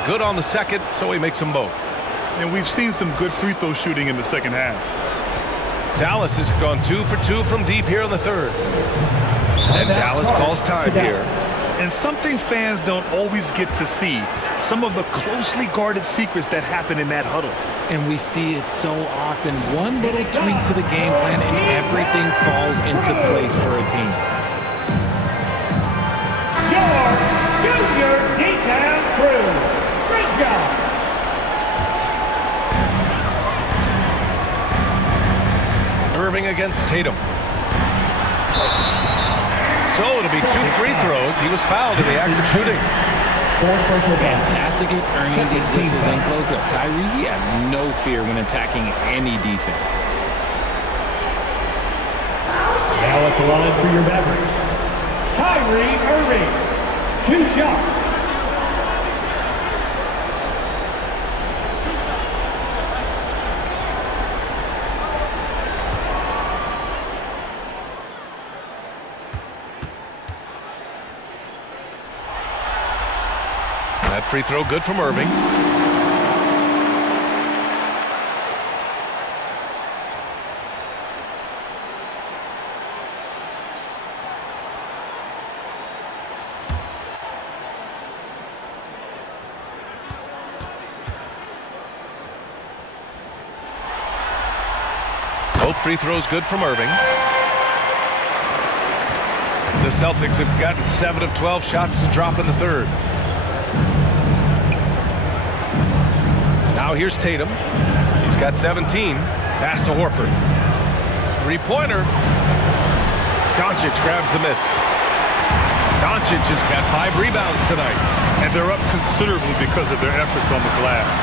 Good on the second, so he makes them both. And we've seen some good free throw shooting in the second half. Dallas has gone 2 for 2 from deep here in the third. And Dallas calls time here. And something fans don't always get to see, some of the closely guarded secrets that happen in that huddle. And we see it so often. One little tweak to the game plan and everything falls into place for a team. Your junior detail crew. Great job. Irving against Tatum. So it'll be 2 free throws. He was fouled in the act of shooting. Fantastic at earning these whistles in close-up. Kyrie, he has no fear when attacking any defense. Now at the line for your Mavericks, Kyrie Irving. 2 shots. That free throw good from Irving. Both free throws good from Irving. The Celtics have gotten 7 of 12 shots to drop in the third. Now here's Tatum. He's got 17. Pass to Horford. 3-pointer. Doncic grabs the miss. Doncic has got 5 rebounds tonight. And they're up considerably because of their efforts on the glass.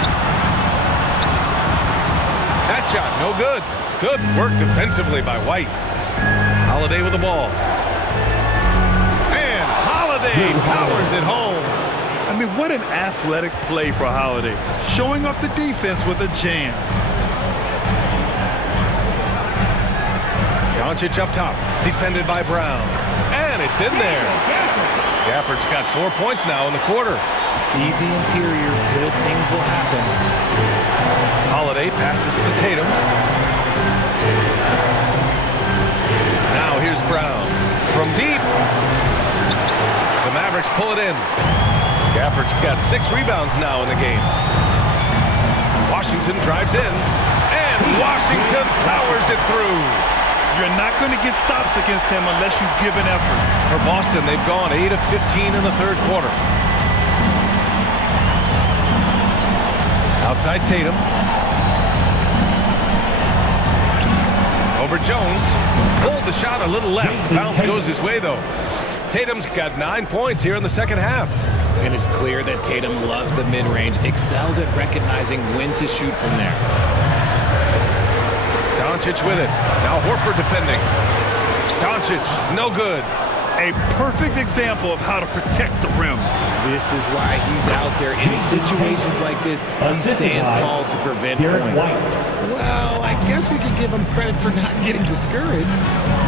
That shot, no good. Good work defensively by White. Holiday with the ball. And Holiday powers it home. I mean, what an athletic play for Holiday. Showing up the defense with a jam. Doncic up top, defended by Brown. And it's in there. Gafford's got 4 points now in the quarter. Feed the interior, good things will happen. Holiday passes to Tatum. Now here's Brown. From deep. The Mavericks pull it in. Gafford's got 6 rebounds now in the game. Washington drives in. And Washington powers it through. You're not going to get stops against him unless you give an effort. For Boston, they've gone 8 of 15 in the third quarter. outside Tatum. Over Jones. Pulled the shot a little left. Bounce goes his way, though. Tatum's got 9 points here in the second half. And it's clear that Tatum loves the mid-range, excels at recognizing when to shoot from there. Doncic with it. Now Horford defending. Doncic, no good. A perfect example of how to protect the rim. This is why he's out there in situations like this. He stands tall to prevent points. Well, I guess we could give him credit for not getting discouraged.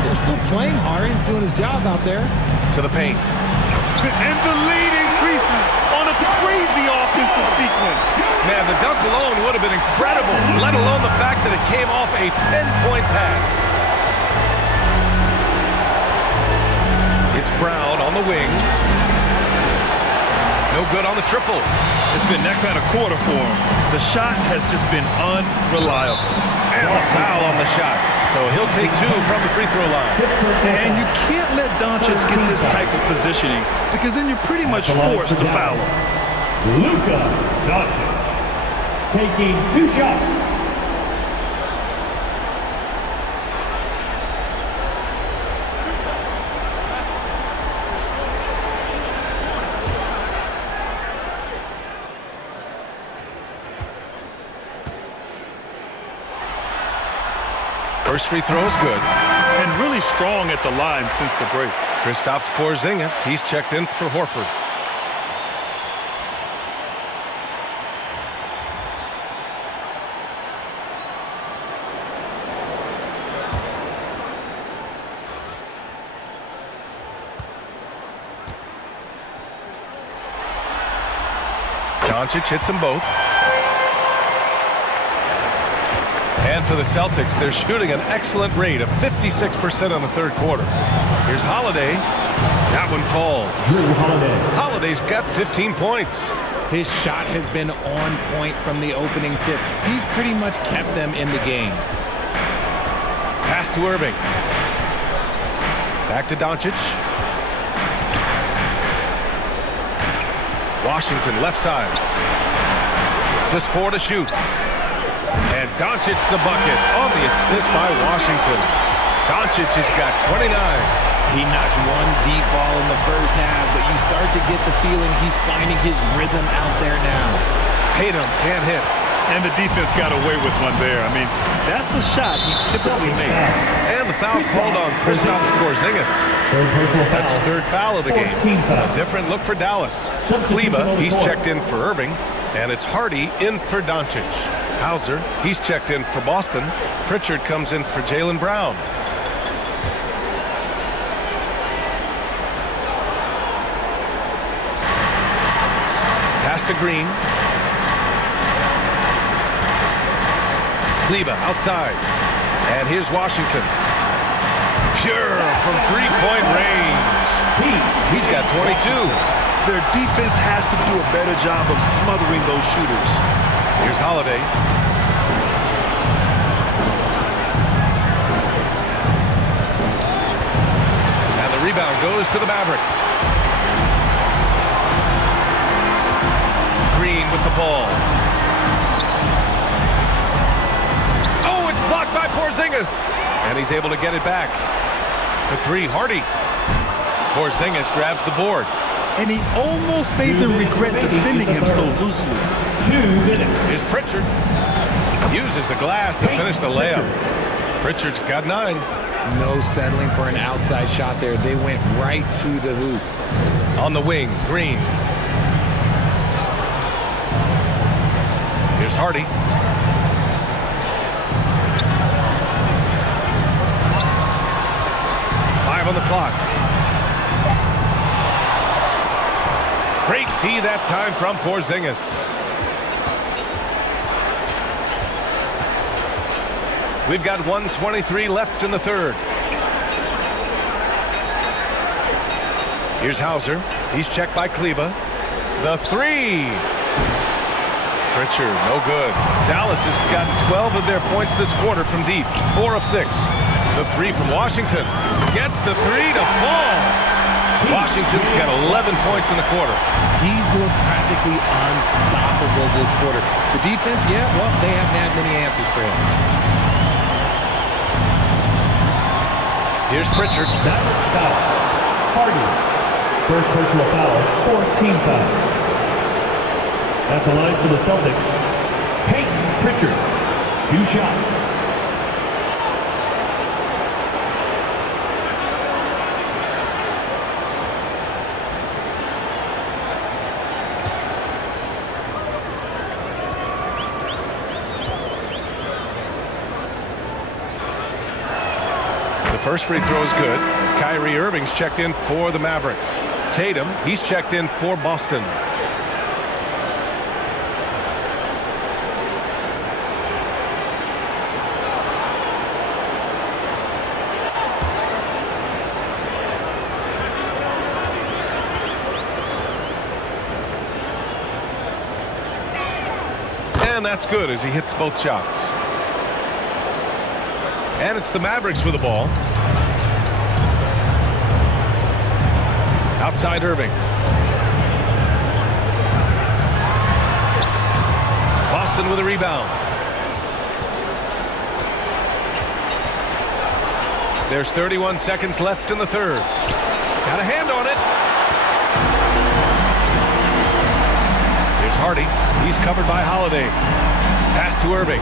They're still playing hard. He's doing his job out there. To the paint. And the lead increases on a crazy offensive sequence. Man, the dunk alone would have been incredible, let alone the fact that it came off a pinpoint pass. It's Brown on the wing. No good on the triple. It's been that kind of quarter for him. The shot has just been unreliable. And a foul on the shot. So he'll take 2 from the free throw line. And you can't let Doncic get this type of positioning because then you're pretty much forced to foul him. Luka Doncic taking 2 shots. First free throw is good. And really strong at the line since the break. Kristaps Porzingis, he's checked in for Horford. Doncic hits them both. And for the Celtics, they're shooting an excellent rate of 56% in the third quarter. Here's Holiday. That one falls. Holiday's got 15 points. His shot has been on point from the opening tip. He's pretty much kept them in the game. Pass to Irving. Back to Doncic. Washington left side. Just 4 to shoot. And Doncic the bucket on the assist by Washington. Doncic has got 29. He knocked one deep ball in the first half, but you start to get the feeling he's finding his rhythm out there now. Tatum can't hit. And the defense got away with one there. I mean, that's a shot he typically makes. And the foul called on Kristaps Porzingis. That's his 3rd foul of the game. A different look for Dallas. Kleba, he's checked in for Irving. And it's Hardy in for Doncic. Hauser, he's checked in for Boston. Pritchard comes in for Jaylen Brown. Pass to Green. Kleba outside. And here's Washington. Pure from 3-point range. He's got 22. Their defense has to do a better job of smothering those shooters. Here's Holiday. And the rebound goes to the Mavericks. Green with the ball. Oh, it's blocked by Porzingis. And he's able to get it back. For 3, Hardy. Porzingis grabs the board. And he almost made them regret defending him so loosely. 2 minutes. Here's Pritchard. Uses the glass to finish the layup. Pritchard's got 9. No settling for an outside shot there. They went right to the hoop. On the wing, Green. Here's Hardy. On the clock. Great D that time from Porzingis. We've got 1:23 left in the third. Here's Hauser. He's checked by Kleba. The 3. Pritchard, no good. Dallas has gotten 12 of their points this quarter from deep. 4 of 6. The 3 from Washington. Gets the 3 to fall. Washington's got 11 points in the quarter. He's looked practically unstoppable this quarter. The defense, yeah, well, they haven't had many answers for him. Here's Pritchard. Mavericks foul. Hardy. First personal foul. Fourth team foul. At the line for the Celtics, Peyton Pritchard. 2 shots. The first free throw is good. Kyrie Irving's checked in for the Mavericks. Tatum, he's checked in for Boston. And that's good as he hits both shots. And it's the Mavericks with the ball. Outside Irving. Boston with a rebound. There's 31 seconds left in the third. Got a hand on it. Here's Hardy. He's covered by Holiday. Pass to Irving.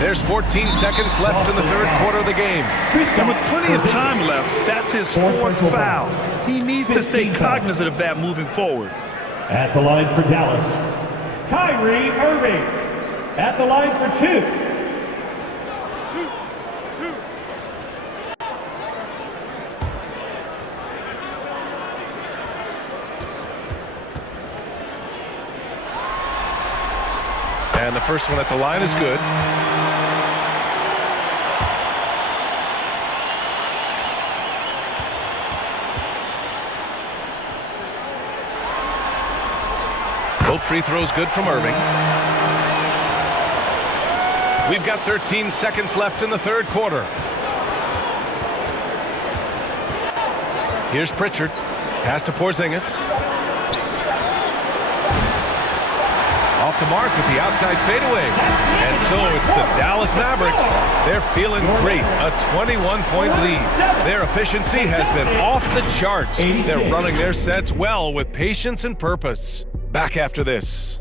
There's 14 seconds left in the third quarter of the game. And with plenty of time left, that's his 4th foul. He needs to stay cognizant of that moving forward. At the line for Dallas, Kyrie Irving. At the line for 2. And the first one at the line is good. Both free throws good from Irving. We've got 13 seconds left in the third quarter. Here's Pritchard. Pass to Porzingis. Off the mark with the outside fadeaway. And so it's the Dallas Mavericks. They're feeling great. A 21-point lead. Their efficiency has been off the charts. They're running their sets well with patience and purpose. Back after this.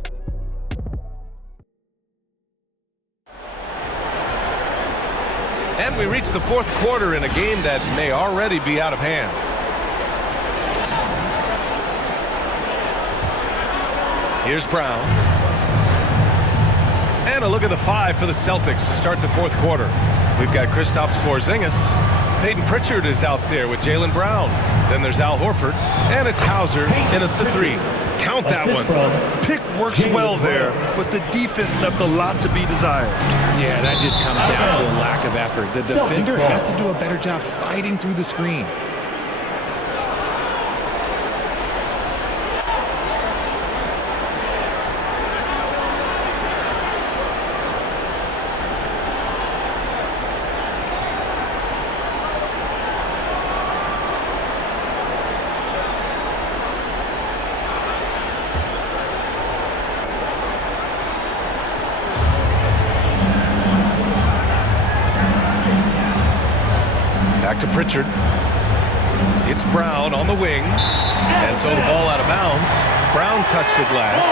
And we reach the fourth quarter in a game that may already be out of hand. Here's Brown. And a look at the 5 for the Celtics to start the fourth quarter. We've got Kristaps Porzingis. Peyton Pritchard is out there with Jaylen Brown. Then there's Al Horford. And it's Hauser in at the 3. Count that one. Pick works well there, but the defense left a lot to be desired. Yeah, that just comes down to a lack of effort. The defender has to do a better job fighting through the screen. To Pritchard. It's Brown on the wing. And so the ball out of bounds. Brown touched it last.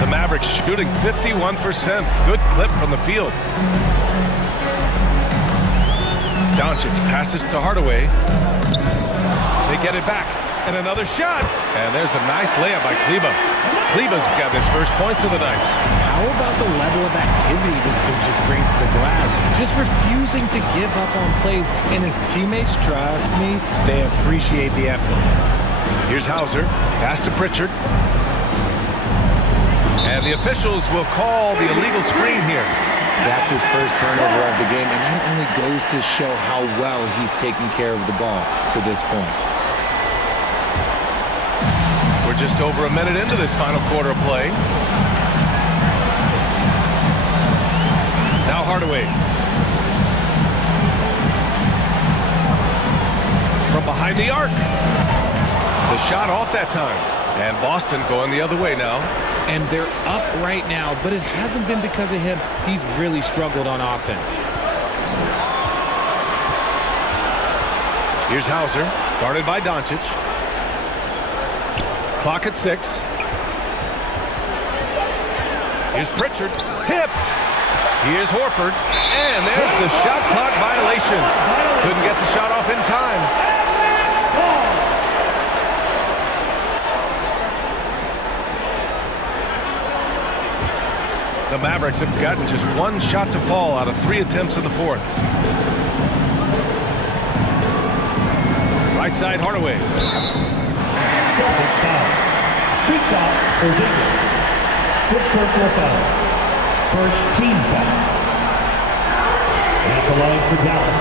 The Mavericks shooting 51%. Good clip from the field. Doncic passes to Hardaway. They get it back. And another shot. And there's a nice layup by Kleba. Kleba's got his first points of the night. How about the level of activity this team just brings to the glass? Just refusing to give up on plays. And his teammates, trust me, they appreciate the effort. Here's Hauser. Pass to Pritchard. And the officials will call the illegal screen here. That's his first turnover of the game. And that only goes to show how well he's taking care of the ball to this point. We're just over a minute into this final quarter of play. Now Hardaway. From behind the arc. The shot off that time. And Boston going the other way now. And they're up right now, but it hasn't been because of him. He's really struggled on offense. Here's Hauser, guarded by Doncic. Clock at 6. Here's Pritchard, tipped. Here's Horford, and there's the shot clock violation. Couldn't get the shot off in time. The Mavericks have gotten just one shot to fall out of 3 attempts in the fourth. Right side, Hardaway. Celtics foul. Kristaps Porzingis. 5th personal foul. 1st team foul. At the line for Dallas,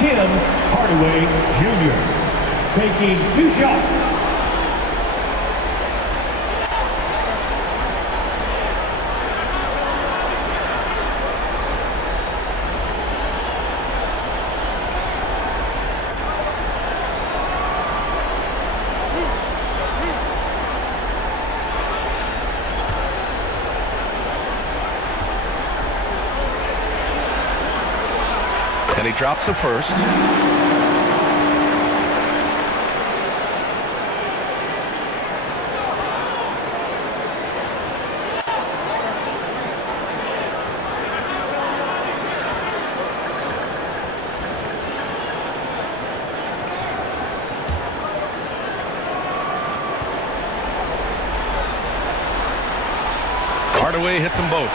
Tim Hardaway Jr. taking 2 shots. And he drops the first. Hardaway hits them both.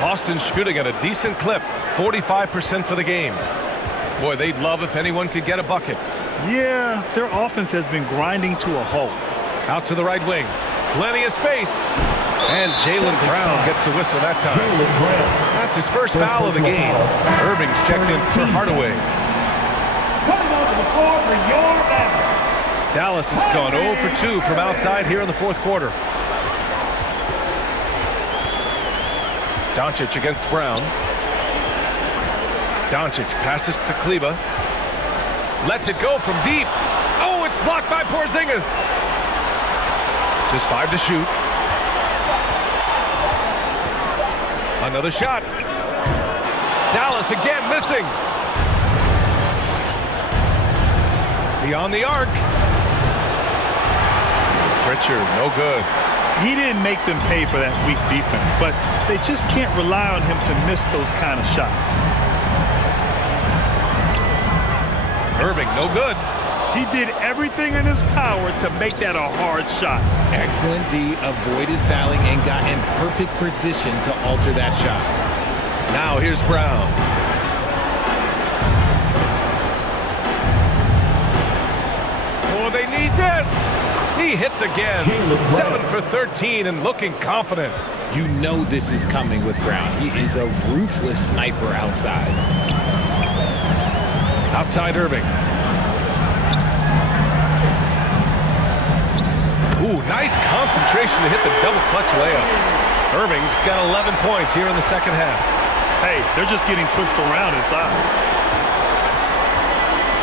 Boston shooting at a decent clip, 45% for the game. Boy, they'd love if anyone could get a bucket. Yeah, their offense has been grinding to a halt. Out to the right wing. Plenty of space. And Jaylen Brown gets a whistle that time. That's his first foul of the game. Irving's checked in for Hardaway. Dallas has gone 0 for 2 from outside here in the fourth quarter. Doncic against Brown. Doncic passes to Kleba. Lets it go from deep. Oh, it's blocked by Porzingis. Just 5 to shoot. Another shot. Dallas again missing. Beyond the arc. Pritchard, no good. He didn't make them pay for that weak defense, but they just can't rely on him to miss those kind of shots. Irving, no good. He did everything in his power to make that a hard shot. Excellent D, avoided fouling and got in perfect position to alter that shot. Now here's Brown. Oh, they need this. He hits again. 7 for 13 and looking confident. You know this is coming with Brown. He is a ruthless sniper outside. Outside Irving. Ooh, nice concentration to hit the double clutch layup. Irving's got 11 points here in the second half. Hey, they're just getting pushed around inside.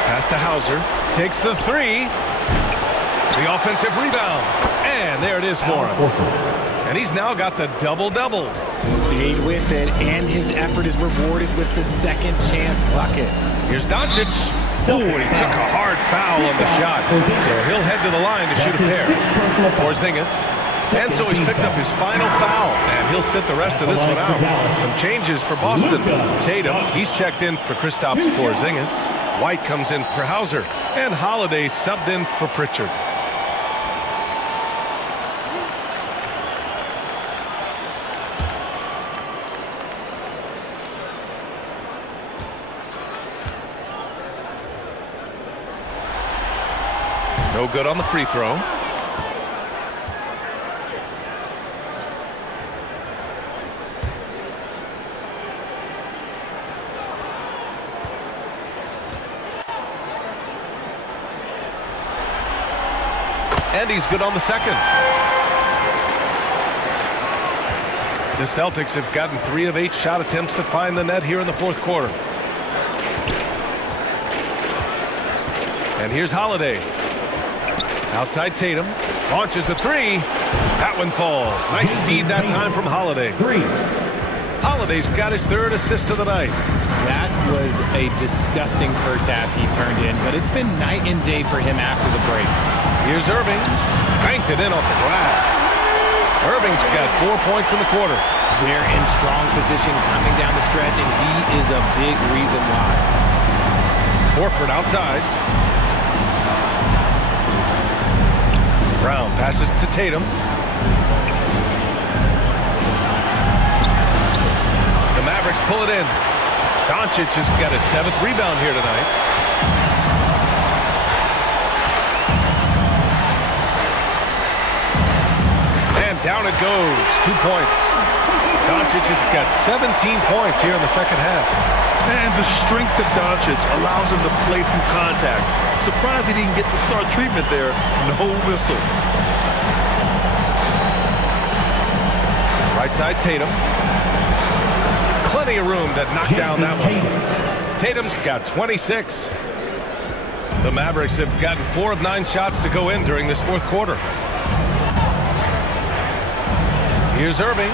Pass to Hauser. Takes the 3. The offensive rebound. And there it is for him. And he's now got the double-double. Stayed with it, and his effort is rewarded with the second chance bucket. Here's Doncic. Ooh, he took a hard foul on the shot. So he'll head to the line to shoot a pair. Porzingis. And so he's picked up his final foul, and he'll sit the rest of this one out. Some changes for Boston. Tatum, he's checked in for Kristaps Porzingis. White comes in for Hauser. And Holiday subbed in for Pritchard. No good on the free throw. and he's good on the second. The Celtics have gotten 3 of 8 shot attempts to find the net here in the fourth quarter. And here's Holiday. Outside Tatum. Launches a 3. That one falls. Nice feed that time from Holiday. Holiday's got his 3rd assist of the night. That was a disgusting first half he turned in, but it's been night and day for him after the break. Here's Irving. Banked it in off the glass. Irving's got 4 points in the quarter. They're in strong position coming down the stretch, and he is a big reason why. Horford outside. Brown passes to Tatum. The Mavericks pull it in. Doncic has got his 7th rebound here tonight. And down it goes. 2 points. Doncic has got 17 points here in the second half. And the strength of Doncic allows him to play through contact. Surprised he didn't get the start treatment there. No whistle. Right side Tatum. Plenty of room to knock down that one. Tatum's got 26. The Mavericks have gotten 4 of 9 shots to go in during this fourth quarter. Here's Irving.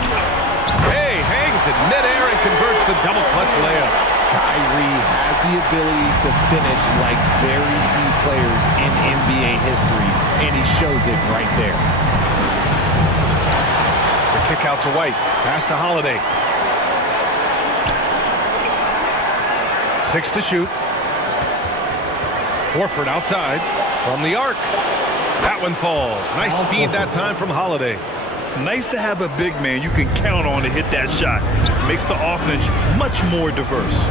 Hey, hangs in midair and converts the double clutch layup. Kyrie has the ability to finish like very few players in NBA history, and he shows it right there. The kick out to White. Pass to Holiday. 6 to shoot. Horford outside from the arc. That one falls. Nice feed that time from Holiday. Nice to have a big man you can count on to hit that shot. Makes the offense much more diverse.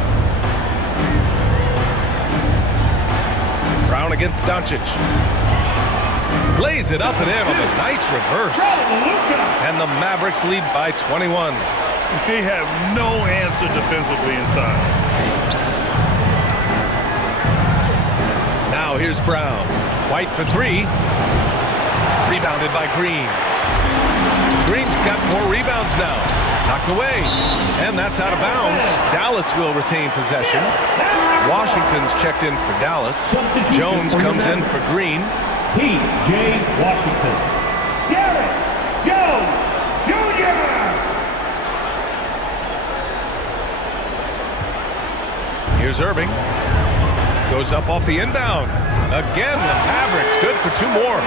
Brown against Doncic. Lays it up and in on the nice reverse. And the Mavericks lead by 21. They have no answer defensively inside. Now here's Brown. White for 3. Rebounded by Green. Green's got 4 rebounds now. Knocked away. And that's out of bounds. Dallas will retain possession. Washington's checked in for Dallas. Jones comes in for Green. P.J. Washington. Derek Jones Jr. Here's Irving. Goes up off the inbound. Again, the Mavericks good for 2 more.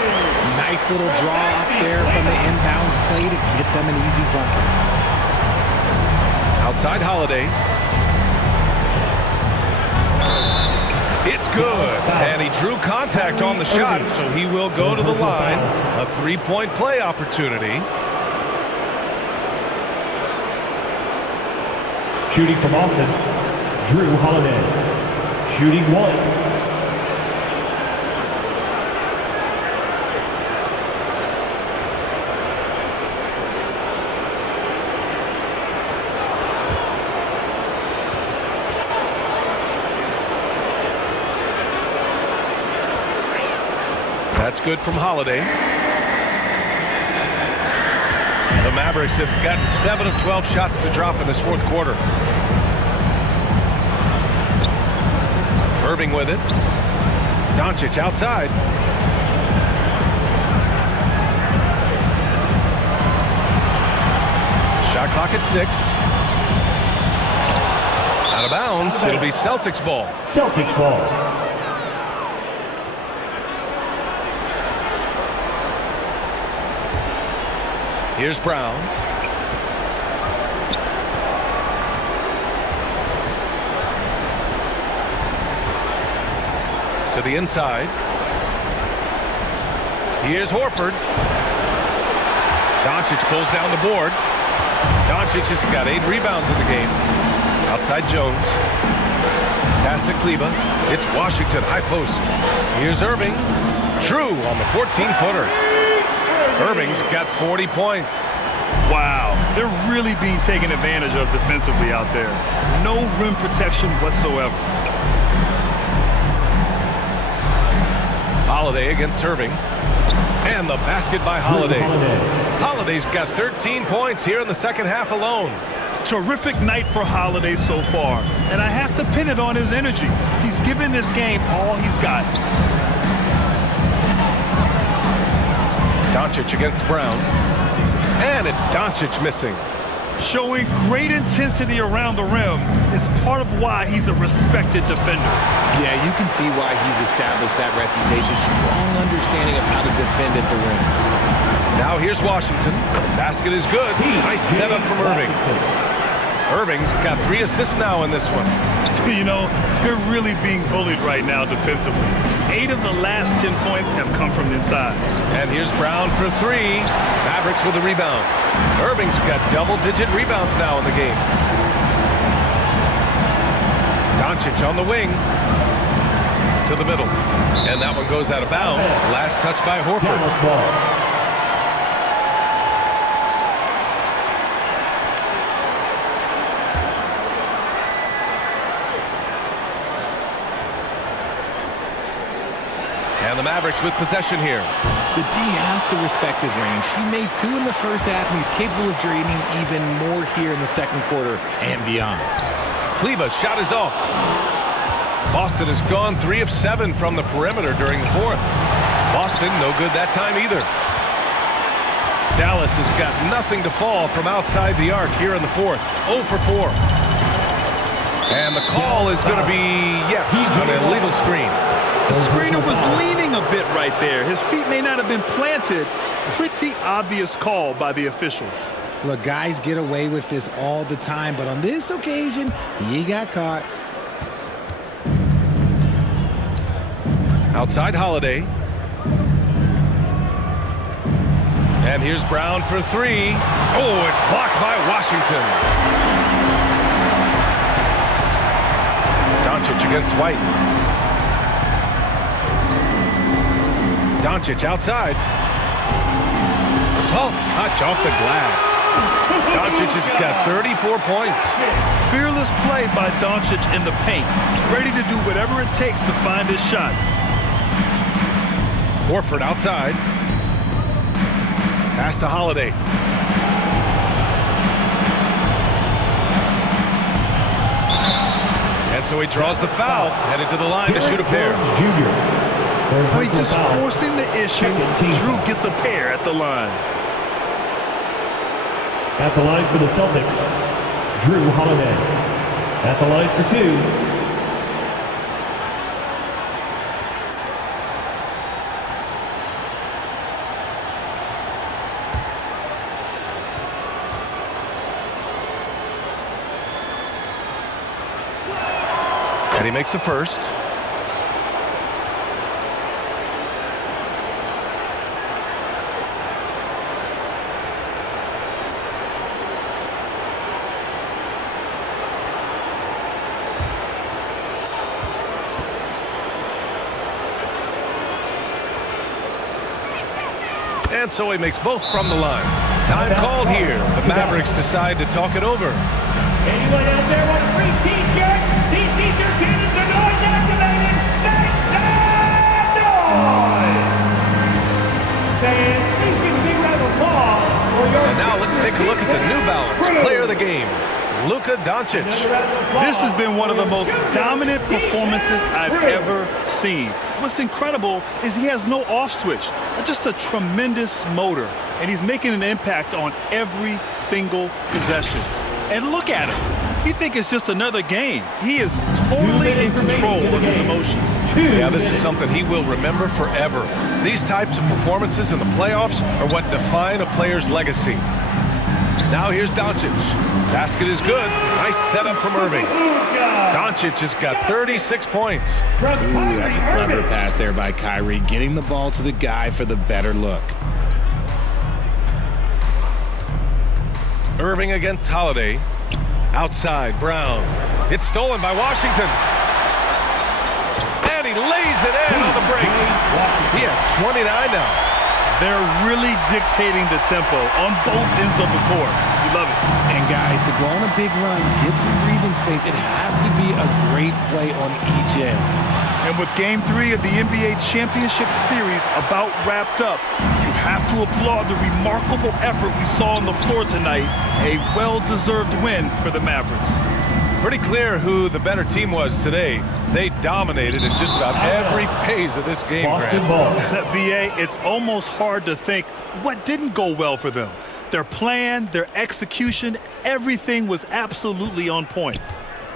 Nice little draw up there from the inbounds play to get them an easy bucket. Outside Holiday. It's good. And he drew contact on the shot, so he will go to the line. A 3-point play opportunity. Shooting from Austin, Drew Holiday. Shooting 1. That's good from Holiday. The Mavericks have gotten 7 of 12 shots to drop in this fourth quarter. Irving with it. Doncic outside. Shot clock at 6. Out of bounds. It'll be Celtics ball. Celtics ball. Here's Brown. To the inside. Here's Horford. Doncic pulls down the board. Doncic has got 8 rebounds in the game. Outside Jones. Pass to Kleba. It's Washington, high post. Here's Irving. True on the 14-footer. Irving's got 40 points. Wow, they're really being taken advantage of defensively out there. No rim protection whatsoever. Holiday against Irving. And the basket by Holiday. Holiday's got 13 points here in the second half alone. Terrific night for Holiday so far, and I have to pin it on his energy. He's given this game all he's got. Doncic against Brown. And it's Doncic missing. Showing great intensity around the rim is part of why he's a respected defender. Yeah, you can see why he's established that reputation. Strong understanding of how to defend at the rim. Now here's Washington. Basket is good. Nice setup from Irving. Irving's got 3 assists now in this one. You know, they're really being bullied right now defensively. 8 of the last 10 points have come from inside. And here's Brown for 3. Mavericks with a rebound. Irving's got double-digit rebounds now in the game. Doncic on the wing. To the middle. And that one goes out of bounds. Last touch by Horford. And the Mavericks with possession here. The D has to respect his range. He made 2 in the first half, and he's capable of draining even more here in the second quarter and beyond. Kleba's shot is off. Boston has gone 3 of 7 from the perimeter during the fourth. Boston no good that time either. Dallas has got nothing to fall from outside the arc here in the fourth. 0 for 4. And the call is going to be, yes, an illegal screen. The screener was leaning a bit right there. His feet may not have been planted. Pretty obvious call by the officials. Look, guys get away with this all the time, but on this occasion, he got caught. Outside Holiday. And here's Brown for 3. Oh, it's blocked by Washington. Doncic against White. Doncic outside. Soft touch off the glass. Doncic has got 34 points. Fearless play by Doncic in the paint. Ready to do whatever it takes to find his shot. Horford outside. Pass to Holiday. And so he draws the foul. Headed to the line to shoot a pair. Wait, just forcing the issue. Drew gets a pair at the line. At the line for the Celtics, Drew Holiday. At the line for 2. And he makes the first. And so he makes both from the line. Time called here. The Mavericks decide to talk it over. Anyone out there want a free T-shirt? These T-shirt cannons are noise activated. Make some noise! Fans, please give a big round of applause for your... And now let's take a look at the New Balance player of the game, Luka Doncic. This has been one of the most dominant performances I've ever seen. What's incredible is he has no off switch, just a tremendous motor, and he's making an impact on every single possession. And look at him. You think it's just another game. He is totally in control of his emotions. Yeah, this is something he will remember forever. These types of performances in the playoffs are what define a player's legacy. Now here's Doncic. Basket is good. Nice setup from Irving. Doncic has got 36 points. Ooh, that's a clever pass there by Kyrie, getting the ball to the guy for the better look. Irving against Holiday. Outside, Brown. It's stolen by Washington. And he lays it in on the break. He has 29 now. They're really dictating the tempo on both ends of the court. You love it. And guys, to go on a big run, get some breathing space, it has to be a great play on each end. And with Game 3 of the NBA Championship Series about wrapped up, you have to applaud the remarkable effort we saw on the floor tonight. A well-deserved win for the Mavericks. Pretty clear who the better team was today. They dominated in just about every phase of this game, Grant. BA, it's almost hard to think what didn't go well for them. Their plan, their execution, everything was absolutely on point.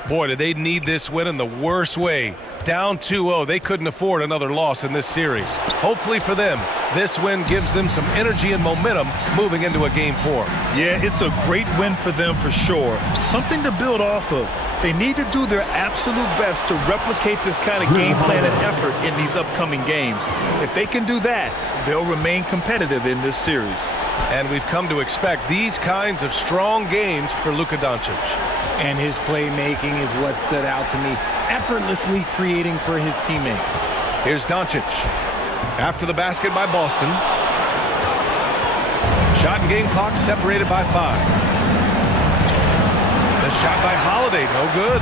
Boy, did they need this win in the worst way. Down 2-0, they couldn't afford another loss in this series. Hopefully for them, this win gives them some energy and momentum moving into a Game 4. Yeah, it's a great win for them for sure. Something to build off of. They need to do their absolute best to replicate this kind of game plan and effort in these upcoming games. If they can do that, they'll remain competitive in this series. And we've come to expect these kinds of strong games for Luka Doncic. And his playmaking is what stood out to me, effortlessly creating for his teammates. Here's Doncic. After the basket by Boston. Shot and game clock separated by 5. The shot by Holiday, no good.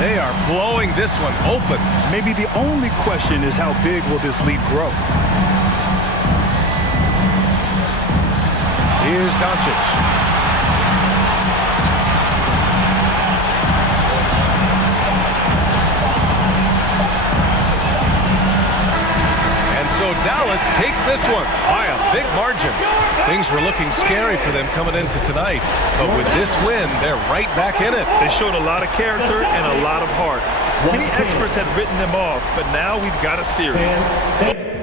They are blowing this one open. Maybe the only question is how big will this lead grow? Here's Doncic. So Dallas takes this one by a big margin. Things were looking scary for them coming into tonight, but with this win, they're right back in it. They showed a lot of character and a lot of heart. Many experts had written them off, but now we've got a series.